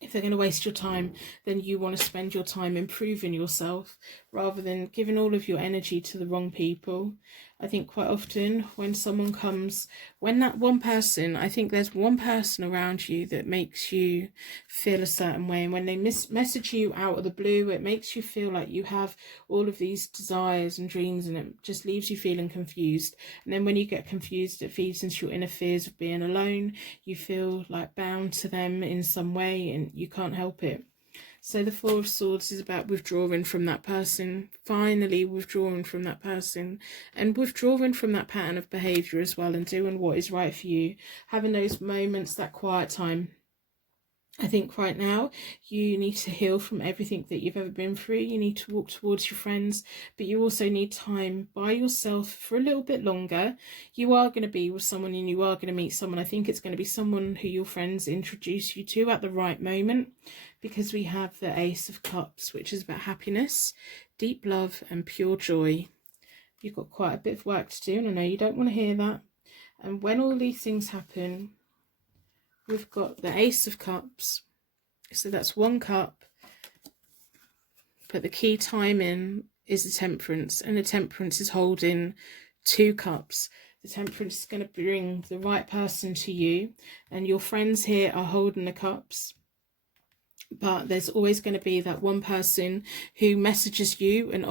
they're going to waste your time, then you want to spend your time improving yourself rather than giving all of your energy to the wrong people. I think quite often when someone comes, when that one person, I think there's one person around you that makes you feel a certain way. And when they message you out of the blue, it makes you feel like you have all of these desires and dreams, and it just leaves you feeling confused. And then when you get confused, it feeds into your inner fears of being alone. You feel like bound to them in some way and you can't help it. So the Four of Swords is about withdrawing from that person, finally withdrawing from that person, and withdrawing from that pattern of behaviour as well, and doing what is right for you, having those moments, that quiet time. I think right now you need to heal from everything that you've ever been through. You need to walk towards your friends, but you also need time by yourself for a little bit longer. You are going to be with someone and you are going to meet someone. I think it's going to be someone who your friends introduce you to at the right moment, because we have the Ace of Cups, which is about happiness, deep love and pure joy. You've got quite a bit of work to do, and I know you don't want to hear that. And when all these things happen, we've got the Ace of Cups, so that's one cup, but the key timing is the Temperance, and the Temperance is holding two cups. The Temperance is going to bring the right person to you, and your friends here are holding the cups, but there's always going to be that one person who messages you and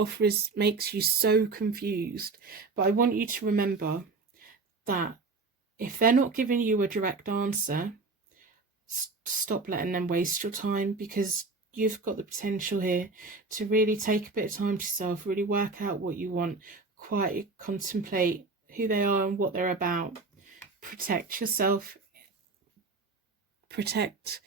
makes you so confused. But I want you to remember that if they're not giving you a direct answer, stop letting them waste your time, because you've got the potential here to really take a bit of time to yourself, really work out what you want, quietly contemplate who they are and what they're about. Protect yourself, protect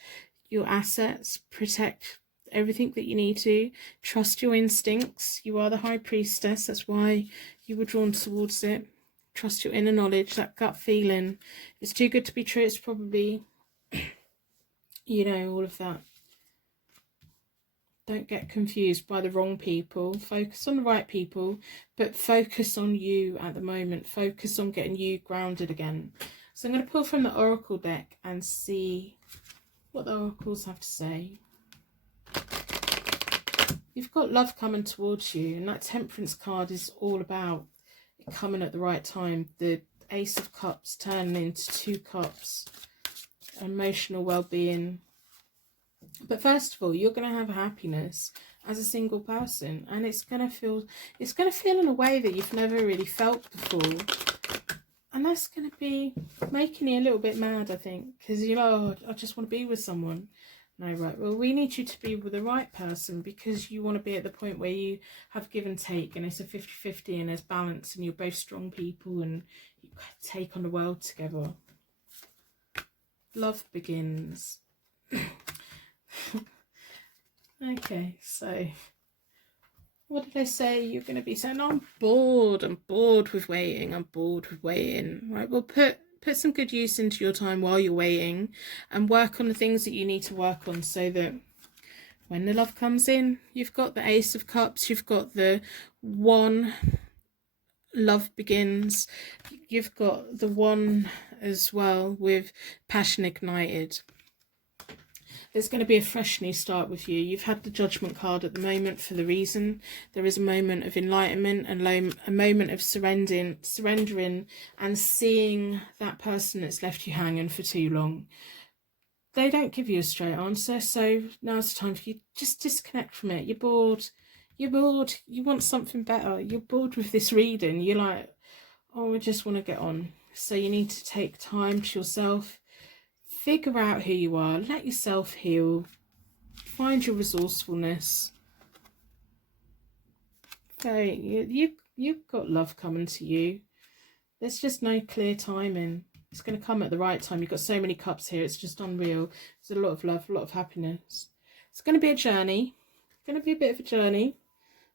your assets, protect everything that you need to. Trust your instincts. You are the High Priestess, that's why you were drawn towards it. Trust your inner knowledge, that gut feeling. It's too good to be true. It's probably, you know, all of that. Don't get confused by the wrong people. Focus on the right people, but focus on you at the moment. Focus on getting you grounded again. So I'm going to pull from the Oracle deck and see what the oracles have to say. You've got love coming towards you, and that Temperance card is all about it coming at the right time. The Ace of Cups turning into two cups, emotional well-being. But first of all, you're going to have happiness as a single person, and it's going to feel in a way that you've never really felt before. And that's going to be making you a little bit mad, I think, because you know, oh, I just want to be with someone. No, right, well, we need you to be with the right person, because you want to be at the point where you have give and take, and it's a 50-50 and there's balance, and you're both strong people and you take on the world together. Love begins. Okay, so what did they say? You're going to be saying, I'm bored with waiting, I'm bored with waiting. Right, well, put some good use into your time while you're waiting, and work on the things that you need to work on, so that when the love comes in, you've got the Ace of Cups, you've got the one, love begins, you've got the one as well with passion ignited. There's going to be a fresh new start with you. You've had the Judgment card at the moment for the reason. There is a moment of enlightenment and a moment of surrendering and seeing that person that's left you hanging for too long. They don't give you a straight answer, so now's the time for you. Just disconnect from it. You're bored. You're bored. You want something better. You're bored with this reading. You're like, oh, I just want to get on. So you need to take time to yourself. Figure out who you are, let yourself heal, find your resourcefulness. So you've got love coming to you. There's just no clear timing. It's going to come at the right time. You've got so many cups here, it's just unreal. There's a lot of love, a lot of happiness. It's going to be a journey. It's going to be a bit of a journey.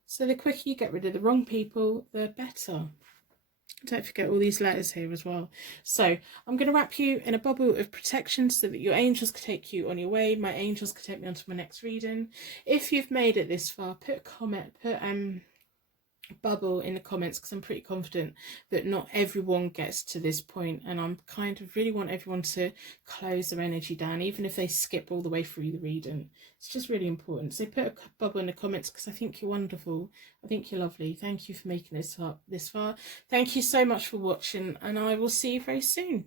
So the quicker you get rid of the wrong people, the better. Don't forget all these letters here as well. So I'm going to wrap you in a bubble of protection so that your angels can take you on your way. My angels can take me on to my next reading. If you've made it this far, put a comment, put bubble in the comments, because I'm pretty confident that not everyone gets to this point, and I'm kind of really want everyone to close their energy down, even if they skip all the way through the reading. It's just really important. So put a bubble in the comments, because I think you're wonderful. I think you're lovely. Thank you for making this up this far. Thank you so much for watching, and I will see you very soon.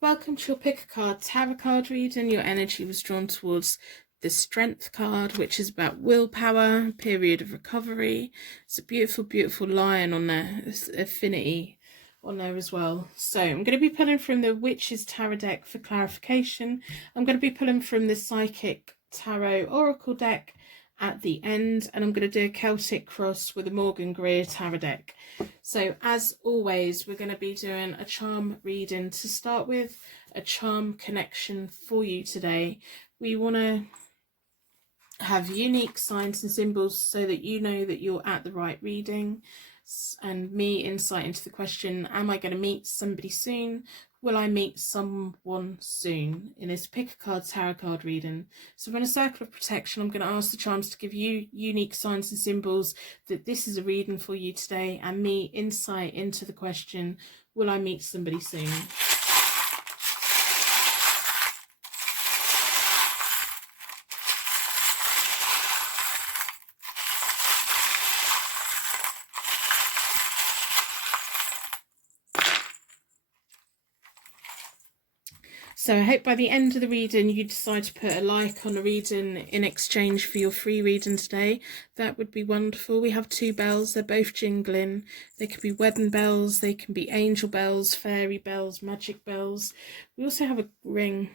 Welcome to your pick a card tarot card reading. Your energy was drawn towards the Strength card, which is about willpower, period of recovery. It's a beautiful, beautiful lion on there. It's affinity on there as well. So I'm going to be pulling from the Witch's Tarot deck for clarification. I'm going to be pulling from the Psychic Tarot Oracle deck at the end, and I'm going to do a Celtic cross with a Morgan Greer Tarot deck. So as always, we're going to be doing a charm reading to start with, a charm connection for you today. We want to have unique signs and symbols so that you know that you're at the right reading. And me, insight into the question, am I going to meet somebody soon? Will I meet someone soon? In this pick a card tarot card reading. So in a circle of protection, I'm going to ask the charms to give you unique signs and symbols that this is a reading for you today, and me, insight into the question, will I meet somebody soon? So I hope by the end of the reading you decide to put a like on the reading in exchange for your free reading today. That would be wonderful. We have 2 bells. They're both jingling. They could be wedding bells. They can be angel bells, fairy bells, magic bells. We also have a ring.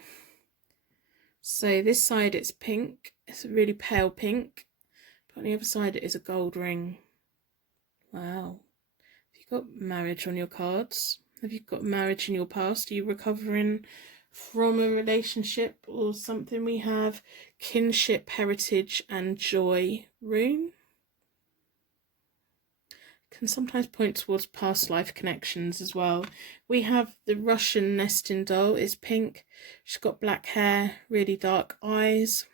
So this side it's pink. It's a really pale pink. But on the other side it is a gold ring. Wow. Have you got marriage on your cards? Have you got marriage in your past? Are you recovering from a relationship or something? We have kinship, heritage and joy rune. Can sometimes point towards past life connections as well. We have the Russian nesting doll. It's pink. She's got black hair, really dark eyes.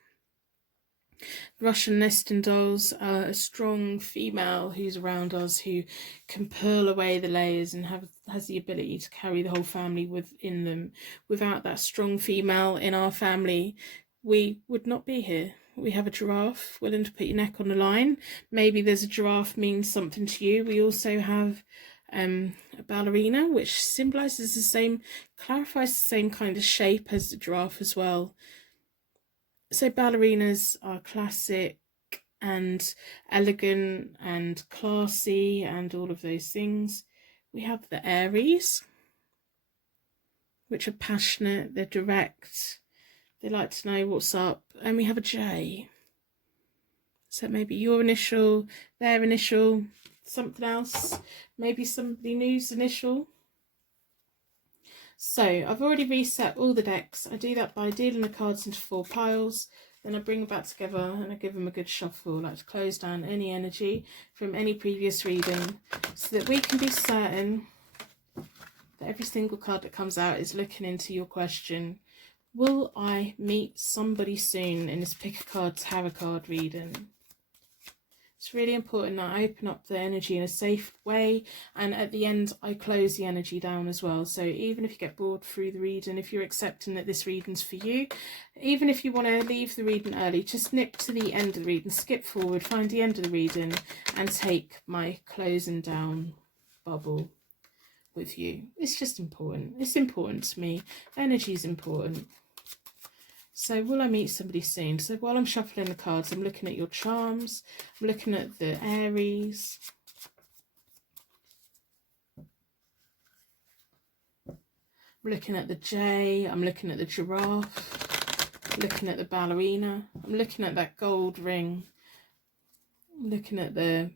Russian nesting dolls are a strong female who's around us, who can purl away the layers and has the ability to carry the whole family within them. Without that strong female in our family, we would not be here. We have a giraffe willing to put your neck on the line. Maybe there's a giraffe means something to you. We also have a ballerina, which symbolises the same, clarifies the same kind of shape as the giraffe as well. So ballerinas are classic and elegant and classy and all of those things. We have the Aries, which are passionate, they're direct, they like to know what's up. And we have a J. So maybe your initial, their initial, something else, maybe somebody new's initial. So I've already reset all the decks. I do that by dealing the cards into 4 piles. Then I bring them back together and I give them a good shuffle, like to close down any energy from any previous reading, so that we can be certain that every single card that comes out is looking into your question. Will I meet somebody soon in this pick a card tarot card reading? It's really important that I open up the energy in a safe way, and at the end I close the energy down as well. So even if you get bored through the reading, if you're accepting that this reading's for you, even if you want to leave the reading early, just nip to the end of the reading, skip forward, find the end of the reading and take my closing down bubble with you. It's just important. It's important to me. Energy is important. So will I meet somebody soon? So while I'm shuffling the cards, I'm looking at your charms. I'm looking at the Aries. I'm looking at the J. I'm looking at the giraffe. I'm looking at the ballerina. I'm looking at that gold ring. I'm looking at the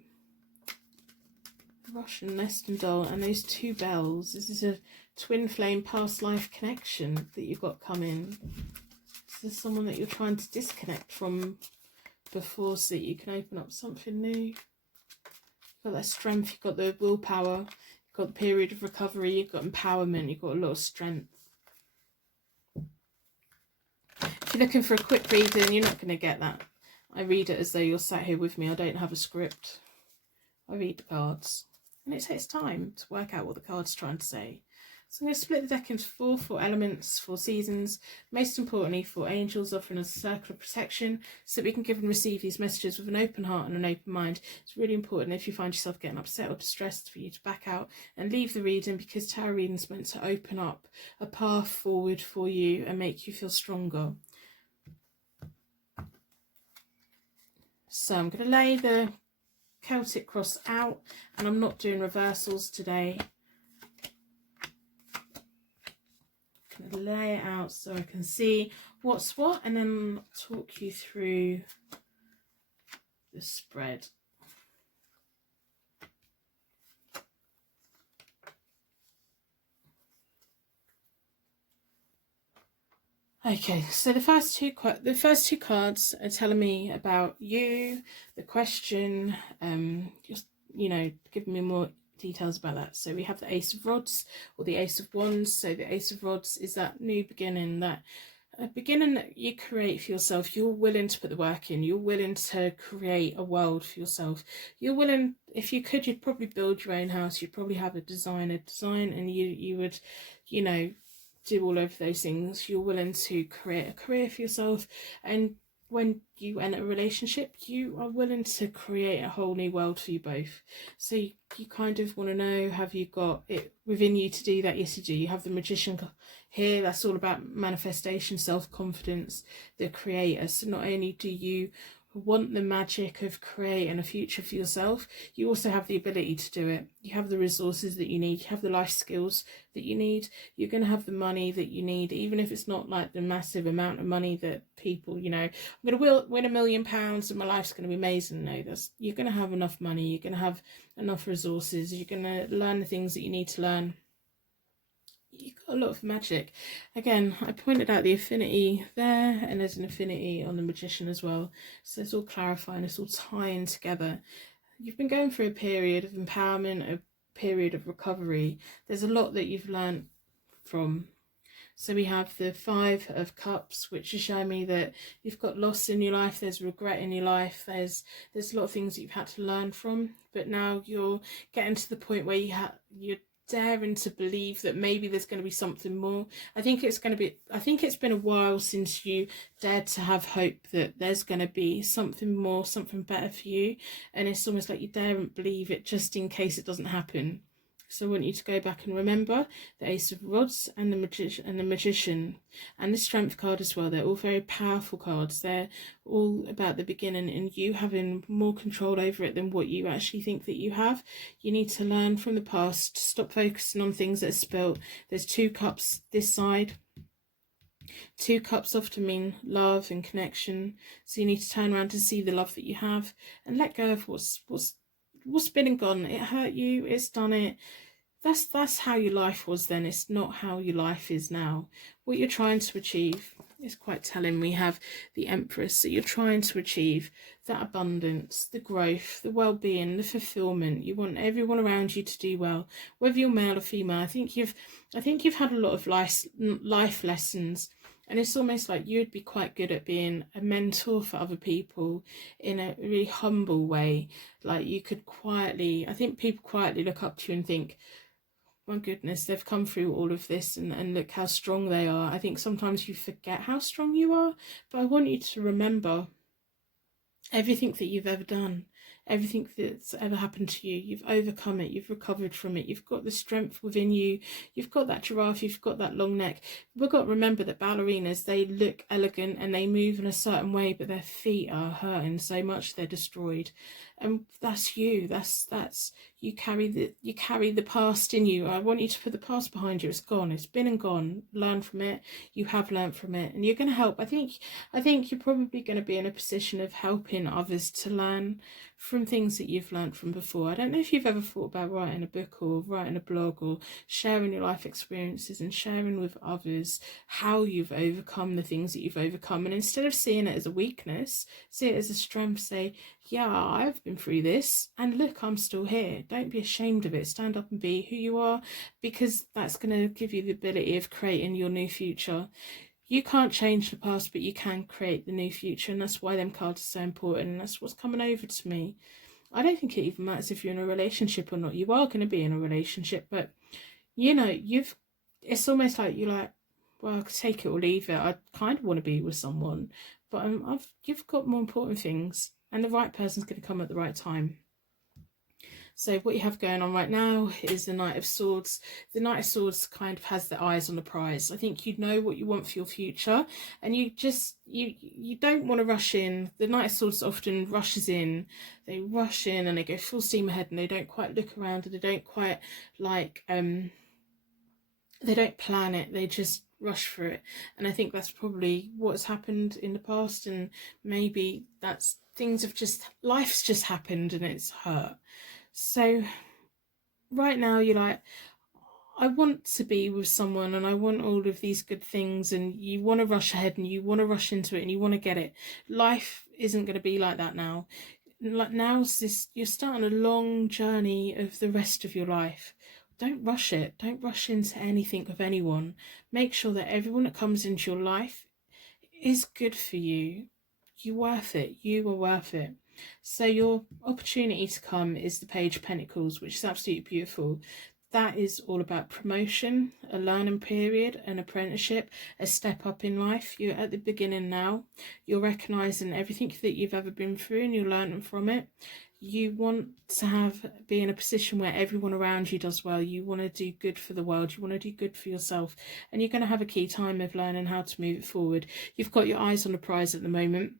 Russian nesting doll and those 2 bells. This is a twin flame past life connection that you've got coming. There's someone that you're trying to disconnect from before, so that you can open up something new. You've got that strength, you've got the willpower, you've got the period of recovery, you've got empowerment, you've got a lot of strength. If you're looking for a quick reading, you're not going to get that. I read it as though you're sat here with me. I don't have a script. I read the cards. And it takes time to work out what the card's trying to say. So I'm going to split the deck into four elements, 4 seasons. Most importantly, 4 angels offering us a circle of protection so that we can give and receive these messages with an open heart and an open mind. It's really important if you find yourself getting upset or distressed for you to back out and leave the reading, because tarot reading's meant to open up a path forward for you and make you feel stronger. So I'm going to lay the Celtic cross out, and I'm not doing reversals today. I'm going to lay it out so I can see what's what, and then talk you through the spread. Okay, so the first two cards are telling me about you, the question, just, you know, giving me more details about that. So we have the Ace of Rods or the Ace of Wands. So the Ace of Rods is that new beginning, that beginning that you create for yourself. You're willing to put the work in. You're willing to create a world for yourself. You're willing, if you could, you'd probably build your own house. You'd probably have a design, and you would, you know, do all of those things. You're willing to create a career for yourself, and when you enter a relationship, you are willing to create a whole new world for you both. So you kind of want to know, have you got it within you to do that? Yes, you do. You have the Magician here. That's all about manifestation, self-confidence, the creator. So not only do you want the magic of creating a future for yourself, you also have the ability to do it. You have the resources that you need. You have the life skills that you need. You're going to have the money that you need, even if it's not like the massive amount of money that people, you know, I'm going to win £1 million and my life's going to be amazing. No, you're going to have enough money. You're going to have enough resources. You're going to learn the things that you need to learn. You've got a lot of magic. Again, I pointed out the affinity there, and there's an affinity on the Magician as well. So it's all clarifying, it's all tying together. You've been going through a period of empowerment, a period of recovery. There's a lot that you've learned from. So we have the 5 of Cups, which is showing me that you've got loss in your life, there's regret in your life, there's a lot of things that you've had to learn from, but now you're getting to the point where you're daring to believe that maybe there's going to be something more. I think it's been a while since you dared to have hope that there's going to be something more, something better for you, and it's almost like you daren't believe it just in case it doesn't happen. So I want you to go back and remember the Ace of Rods and the Magician and the Strength card as well. They're all very powerful cards. They're all about the beginning and you having more control over it than what you actually think that you have. You need to learn from the past. Stop focusing on things that are spilt. There's 2 cups this side. 2 cups often mean love and connection. So you need to turn around to see the love that you have and let go of what's been and gone. It hurt you. It's done it. That's how your life was then. It's not how your life is now. What you're trying to achieve is quite telling. We have the Empress. So you're trying to achieve that abundance, the growth, the well-being, the fulfillment. You want everyone around you to do well, whether you're male or female. I think you've had a lot of life lessons. And it's almost like you'd be quite good at being a mentor for other people in a really humble way. Like you could quietly, I think people quietly look up to you and think, my goodness, they've come through all of this and look how strong they are. I think sometimes you forget how strong you are, but I want you to remember everything that you've ever done, everything that's ever happened to you. You've overcome it, you've recovered from it, you've got the strength within you, you've got that giraffe, you've got that long neck. We've got to remember that ballerinas, they look elegant and they move in a certain way, but their feet are hurting so much they're destroyed. And that's you. That's you carry the past in you. I want you to put the past behind you. It's gone. It's been and gone. Learn from it. You have learned from it, and you're going to help. I think you're probably going to be in a position of helping others to learn from things that you've learned from before. I don't know if you've ever thought about writing a book or writing a blog or sharing your life experiences and sharing with others how you've overcome the things that you've overcome. And instead of seeing it as a weakness, see it as a strength. Say, yeah, I've been through this and look, I'm still here. Don't be ashamed of it. Stand up and be who you are, because that's going to give you the ability of creating your new future. You can't change the past, but you can create the new future, and that's why them cards are so important, and that's what's coming over to me. I don't think it even matters if you're in a relationship or not. You are going to be in a relationship, but you know, it's almost like you're like, well, I could take it or leave it. I kind of want to be with someone, but you've got more important things, and the right person's going to come at the right time. So what you have going on right now is the Knight of Swords. The Knight of Swords kind of has their eyes on the prize. I think you know what you want for your future, and you don't want to rush in. The Knight of Swords often rushes in. They rush in and they go full steam ahead, and they don't quite look around, and they don't quite like they don't plan it. They just rush for it. And I think that's probably what's happened in the past, and maybe that's life's just happened and it's hurt. So right now you're like, I want to be with someone and I want all of these good things, and you want to rush ahead and you want to rush into it and you want to get it. Life isn't going to be like that now. Like now's this, you're starting a long journey of the rest of your life. Don't rush it. Don't rush into anything with anyone. Make sure that everyone that comes into your life is good for you. You're worth it. You are worth it. So your opportunity to come is the Page of Pentacles, which is absolutely beautiful. That is all about promotion, a learning period, an apprenticeship, a step up in life. You're at the beginning now. You're recognising everything that you've ever been through and you're learning from it. You want to be in a position where everyone around you does well. You want to do good for the world. You want to do good for yourself. And you're going to have a key time of learning how to move it forward. You've got your eyes on the prize at the moment.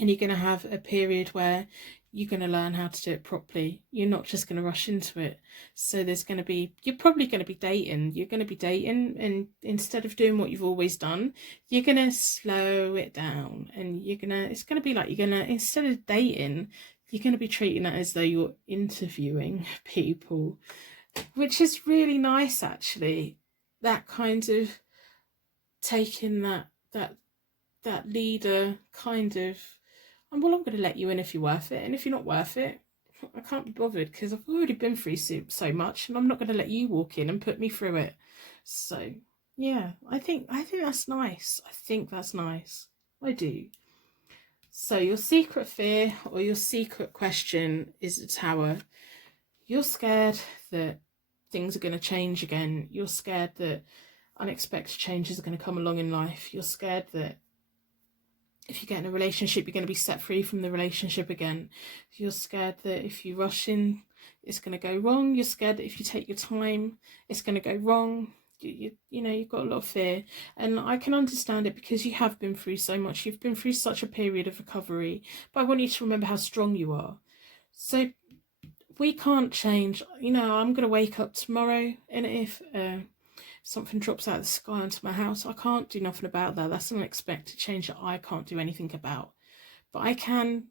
And you're going to have a period where you're going to learn how to do it properly. You're not just going to rush into it. So you're probably going to be dating. You're going to be dating, and instead of doing what you've always done, you're going to slow it down. And it's going to be like, instead of dating, you're going to be treating it as though you're interviewing people, which is really nice, actually. That kind of taking that leader kind of, well, I'm going to let you in if you're worth it, and if you're not worth it, I can't be bothered, because I've already been through so much, and I'm not going to let you walk in and put me through it. So yeah, I think that's nice. I think that's nice. I do. So your secret fear or your secret question is the Tower. You're scared that things are going to change again. You're scared that unexpected changes are going to come along in life. You're scared that if you get in a relationship, you're going to be set free from the relationship again. You're scared that if you rush in, it's going to go wrong. You're scared that if you take your time, it's going to go wrong. You've got a lot of fear. And I can understand it, because you have been through so much. You've been through such a period of recovery. But I want you to remember how strong you are. So we can't change. I'm going to wake up tomorrow, and if something drops out of the sky onto my house, I can't do nothing about that. That's an unexpected change that I can't do anything about. But I can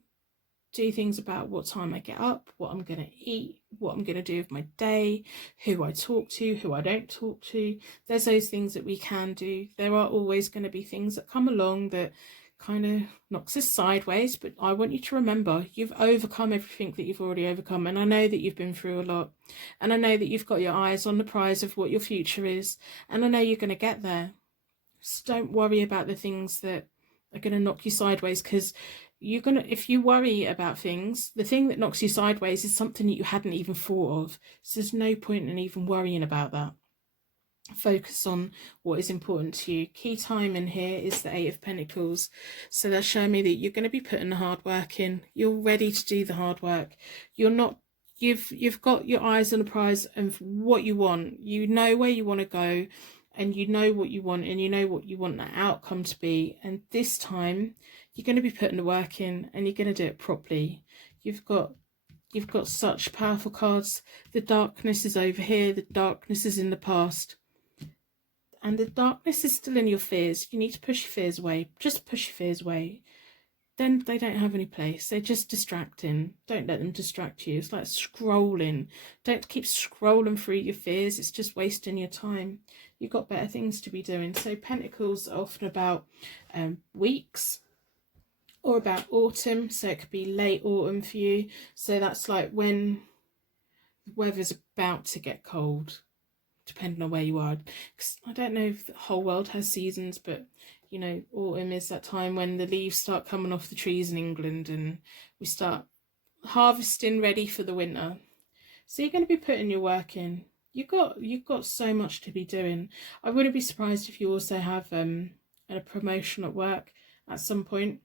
do things about what time I get up, what I'm going to eat, what I'm going to do with my day, who I talk to, who I don't talk to. There's those things that we can do. There are always going to be things that come along that kind of knocks us sideways, but I want you to remember you've overcome everything that you've already overcome, and I know that you've been through a lot, and I know that you've got your eyes on the prize of what your future is, and I know you're going to get there. So don't worry about the things that are going to knock you sideways, because if you worry about things, the thing that knocks you sideways is something that you hadn't even thought of. So there's no point in even worrying about that. Focus on what is important to you. Key time in here is the Eight of Pentacles. So that's showing me that you're going to be putting the hard work in. You're ready to do the hard work. You've got your eyes on the prize of what you want. You know where you want to go, and you know what you want, and you know what you want that outcome to be. And this time you're going to be putting the work in, and you're going to do it properly. You've got such powerful cards. The darkness is over here. The darkness is in the past. And the darkness is still in your fears. You need to push your fears away. Just push your fears away. then they don't have any place. They're just distracting. Don't let them distract you. It's like scrolling. Don't keep scrolling through your fears. It's just wasting your time. You've got better things to be doing. So Pentacles are often about weeks, or about autumn. So it could be late autumn for you. So that's like when the weather's about to get cold, depending on where you are. Because I don't know if the whole world has seasons, but you know, autumn is that time when the leaves start coming off the trees in England and we start harvesting ready for the winter. So you're going to be putting your work in. You've got so much to be doing. I wouldn't be surprised if you also have a promotion at work at some point.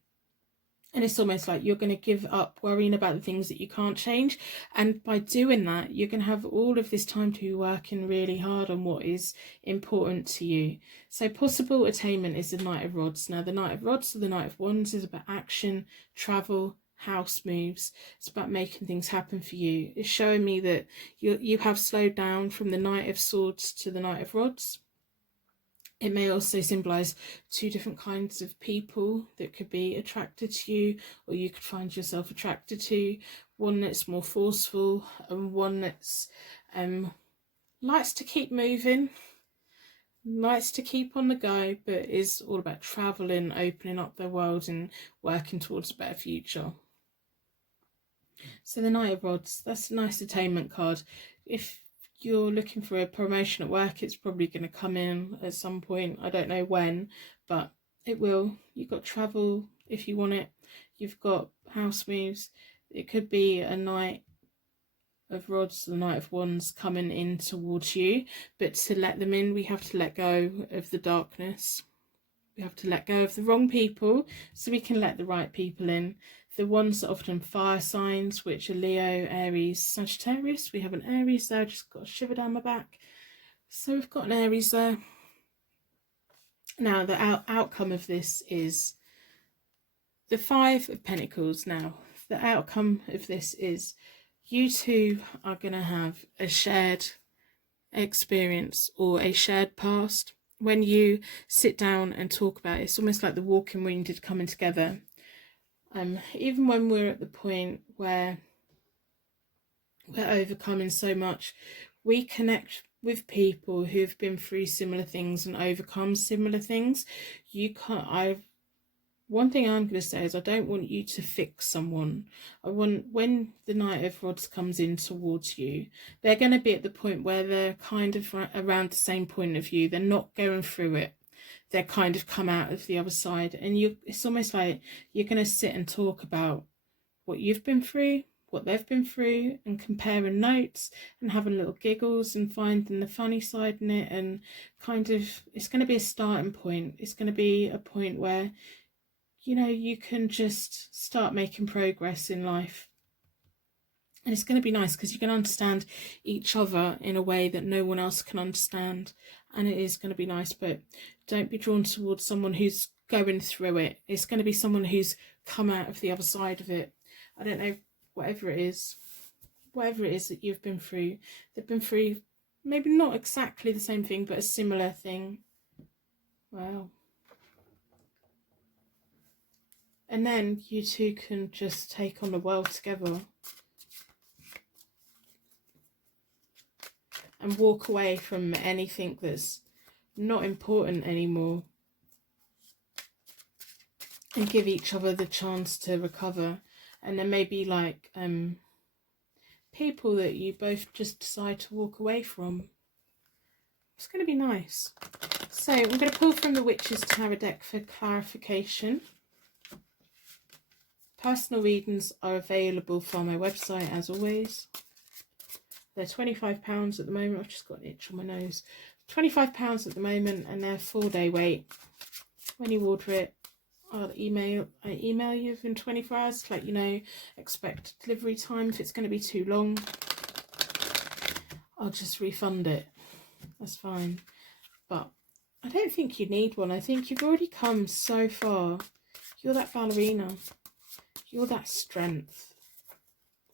And it's almost like you're going to give up worrying about the things that you can't change. And by doing that, you're going to have all of this time to be working really hard on what is important to you. So possible attainment is the Knight of Rods. Now, the Knight of Rods or the Knight of Wands is about action, travel, house moves. It's about making things happen for you. It's showing me that you have slowed down from the Knight of Swords to the Knight of Rods. It may also symbolise two different kinds of people that could be attracted to you, or you could find yourself attracted to. One that's more forceful and one that's likes to keep moving, likes to keep on the go, but is all about travelling, opening up their world and working towards a better future. So the Knight of Rods, that's a nice attainment card. If you're looking for a promotion at work, it's probably going to come in at some point. I don't know when, but it will. You've got travel if you want it. You've got house moves. It could be a Knight of Rods, the Knight of Wands coming in towards you, but to let them in, we have to let go of the darkness. We have to let go of the wrong people so we can let the right people in. The ones that are often fire signs, which are Leo, Aries, Sagittarius. We have an Aries there, just got a shiver down my back. So we've got an Aries there. Now, the outcome of this is the Five of Pentacles. Now, the outcome of this is you two are going to have a shared experience or a shared past. When you sit down and talk about it, it's almost like the walking wounded coming together. Even when we're at the point where we're overcoming so much, we connect with people who've been through similar things and overcome similar things. One thing I'm going to say is I don't want you to fix someone. I want, when the Knight of Rods comes in towards you, they're going to be at the point where they're kind of around the same point of view. They're not going through it. They're kind of come out of the other side. And it's almost like you're going to sit and talk about what you've been through, what they've been through, and comparing notes and having little giggles and finding the funny side in it. And kind of, it's going to be a starting point. It's going to be a point where, you know, you can just start making progress in life. And it's going to be nice because you can understand each other in a way that no one else can understand. And it is going to be nice, but don't be drawn towards someone who's going through it. It's going to be someone who's come out of the other side of it. I don't know, whatever it is that you've been through, they've been through maybe not exactly the same thing, but a similar thing. Wow. And then you two can just take on the world together and walk away from anything that's not important anymore and give each other the chance to recover. And there may be like people that you both just decide to walk away from. It's going to be nice. So I'm going to pull from the Witch's Tarot deck for clarification. Personal readings are available from my website, as always. They're £25 at the moment. I've just got an itch on my nose. £25 at the moment, and they're 4-day wait. When you order it, I email you within 24 hours to let you know. Expect delivery time. If it's going to be too long, I'll just refund it. That's fine. But I don't think you need one. I think you've already come so far. You're that ballerina. You're that strength.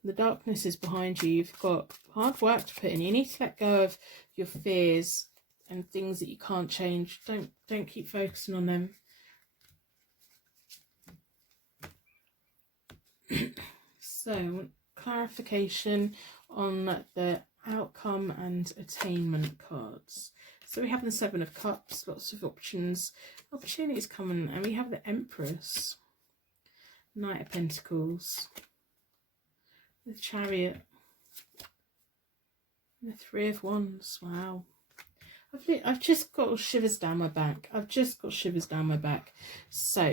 The darkness is behind you. You've got hard work to put in. You need to let go of your fears and things that you can't change. Don't keep focusing on them. So, clarification on the outcome and attainment cards. So we have the Seven of Cups, lots of opportunities coming, and we have the Empress, Knight of Pentacles, the Chariot, and the Three of Wands. Wow. I've just got shivers down my back. So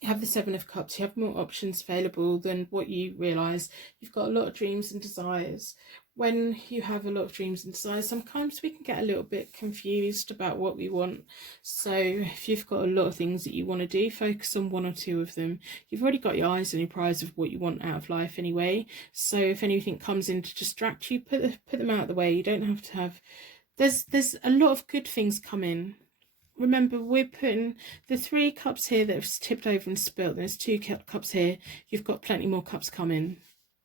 you have the Seven of Cups. You have more options available than what you realise. You've got a lot of dreams and desires. When you have a lot of dreams and desires, sometimes we can get a little bit confused about what we want. So if you've got a lot of things that you want to do, focus on one or two of them. You've already got your eyes on your prize of what you want out of life anyway. So if anything comes in to distract you, put them out of the way. You don't have to have... There's a lot of good things coming. Remember, we're putting the 3 cups here that have tipped over and spilt. There's 2 cups here. You've got plenty more cups coming.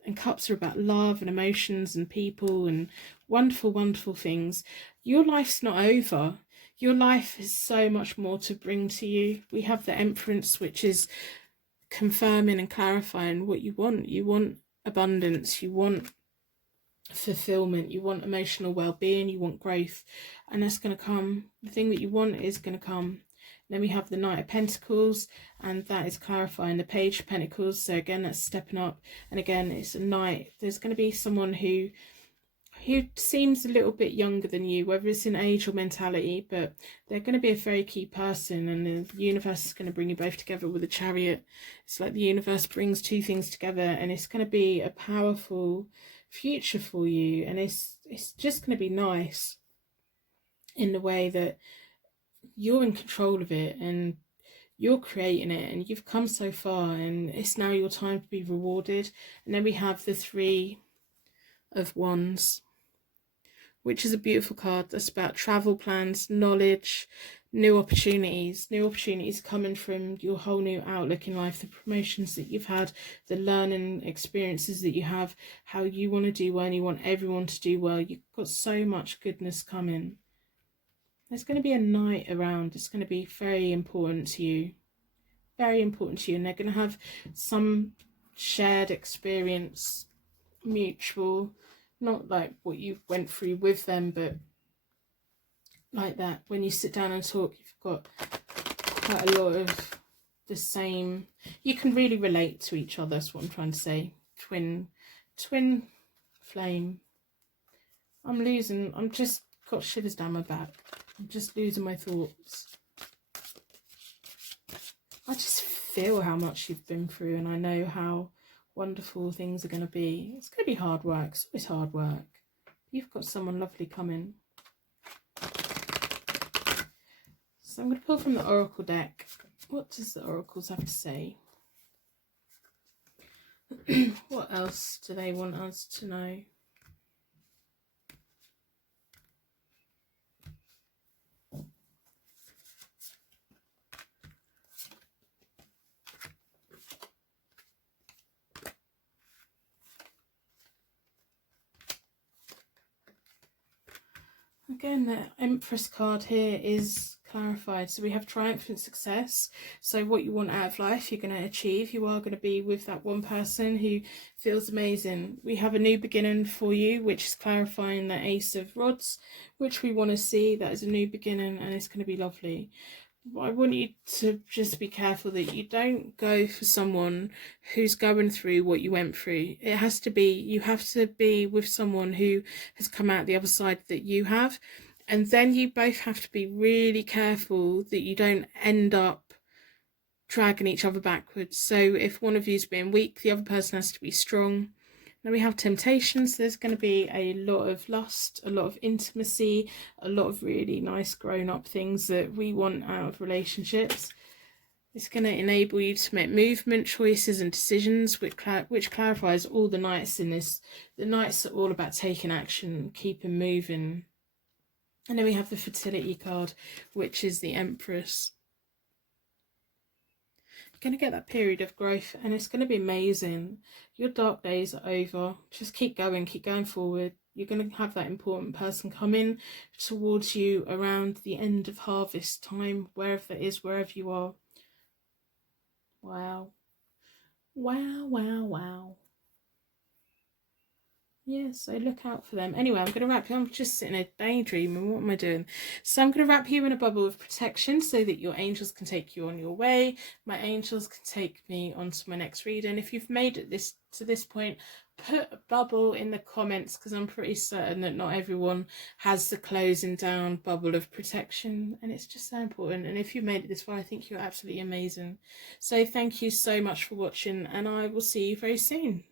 And cups are about love and emotions and people and wonderful, wonderful things. Your life's not over. Your life has so much more to bring to you. We have the Empress, which is confirming and clarifying what you want. You want abundance. You want fulfillment. You want emotional well-being. You want growth. And that's going to come. The thing that you want is going to come. Then we have the Knight of Pentacles, and that is clarifying the Page of Pentacles. So again, that's stepping up. And again, it's a knight. There's going to be someone who seems a little bit younger than you, whether it's in age or mentality, but they're going to be a very key person, and the universe is going to bring you both together with a Chariot. It's like the universe brings 2 things together, and it's going to be a powerful future for you. And it's just going to be nice in the way that you're in control of it and you're creating it, and you've come so far, and it's now your time to be rewarded. And then we have the Three of Wands, which is a beautiful card. That's about travel plans, knowledge, new opportunities coming from your whole new outlook in life, the promotions that you've had, the learning experiences that you have, how you want to do well and you want everyone to do well. You've got so much goodness coming. There's going to be a knight around. It's going to be very important to you. Very important to you. And they're going to have some shared experience, mutual, not like what you went through with them, but like that. When you sit down and talk, you've got quite a lot of the same. You can really relate to each other. That's what I'm trying to say. Twin flame. I'm just got shivers down my back. I'm just losing my thoughts. I just feel how much you've been through, and I know how wonderful things are going to be. It's going to be hard work. It's always hard work. You've got someone lovely coming. So I'm going to pull from the Oracle deck. What does the Oracles have to say? What else do they want us to know? Again, the Empress card here is clarified. So we have triumphant success. So what you want out of life, you're going to achieve. You are going to be with that one person who feels amazing. We have a new beginning for you, which is clarifying the Ace of Rods, which we want to see. That is a new beginning, and it's going to be lovely. I want you to just be careful that you don't go for someone who's going through what you went through. You have to be with someone who has come out the other side that you have. And then you both have to be really careful that you don't end up dragging each other backwards. So if one of you's being weak, the other person has to be strong. Now we have temptations. There's going to be a lot of lust, a lot of intimacy, a lot of really nice grown-up things that we want out of relationships. It's going to enable you to make movement, choices and decisions, which clarifies all the knights in this. The knights are all about taking action, keeping moving. And then we have the fertility card, which is the Empress. You're going to get that period of growth, and it's going to be amazing. Your dark days are over. Just keep going forward. You're going to have that important person come in towards you around the end of harvest time, wherever that is, wherever you are. Wow. Wow, wow, wow. Yeah, so look out for them. Anyway, I'm going to wrap you. I'm just sitting there daydreaming. What am I doing? So I'm going to wrap you in a bubble of protection so that your angels can take you on your way. My angels can take me on to my next reading. And if you've made it to this point, put a bubble in the comments, because I'm pretty certain that not everyone has the closing down bubble of protection. And it's just so important. And if you made it this far, I think you're absolutely amazing. So thank you so much for watching, and I will see you very soon.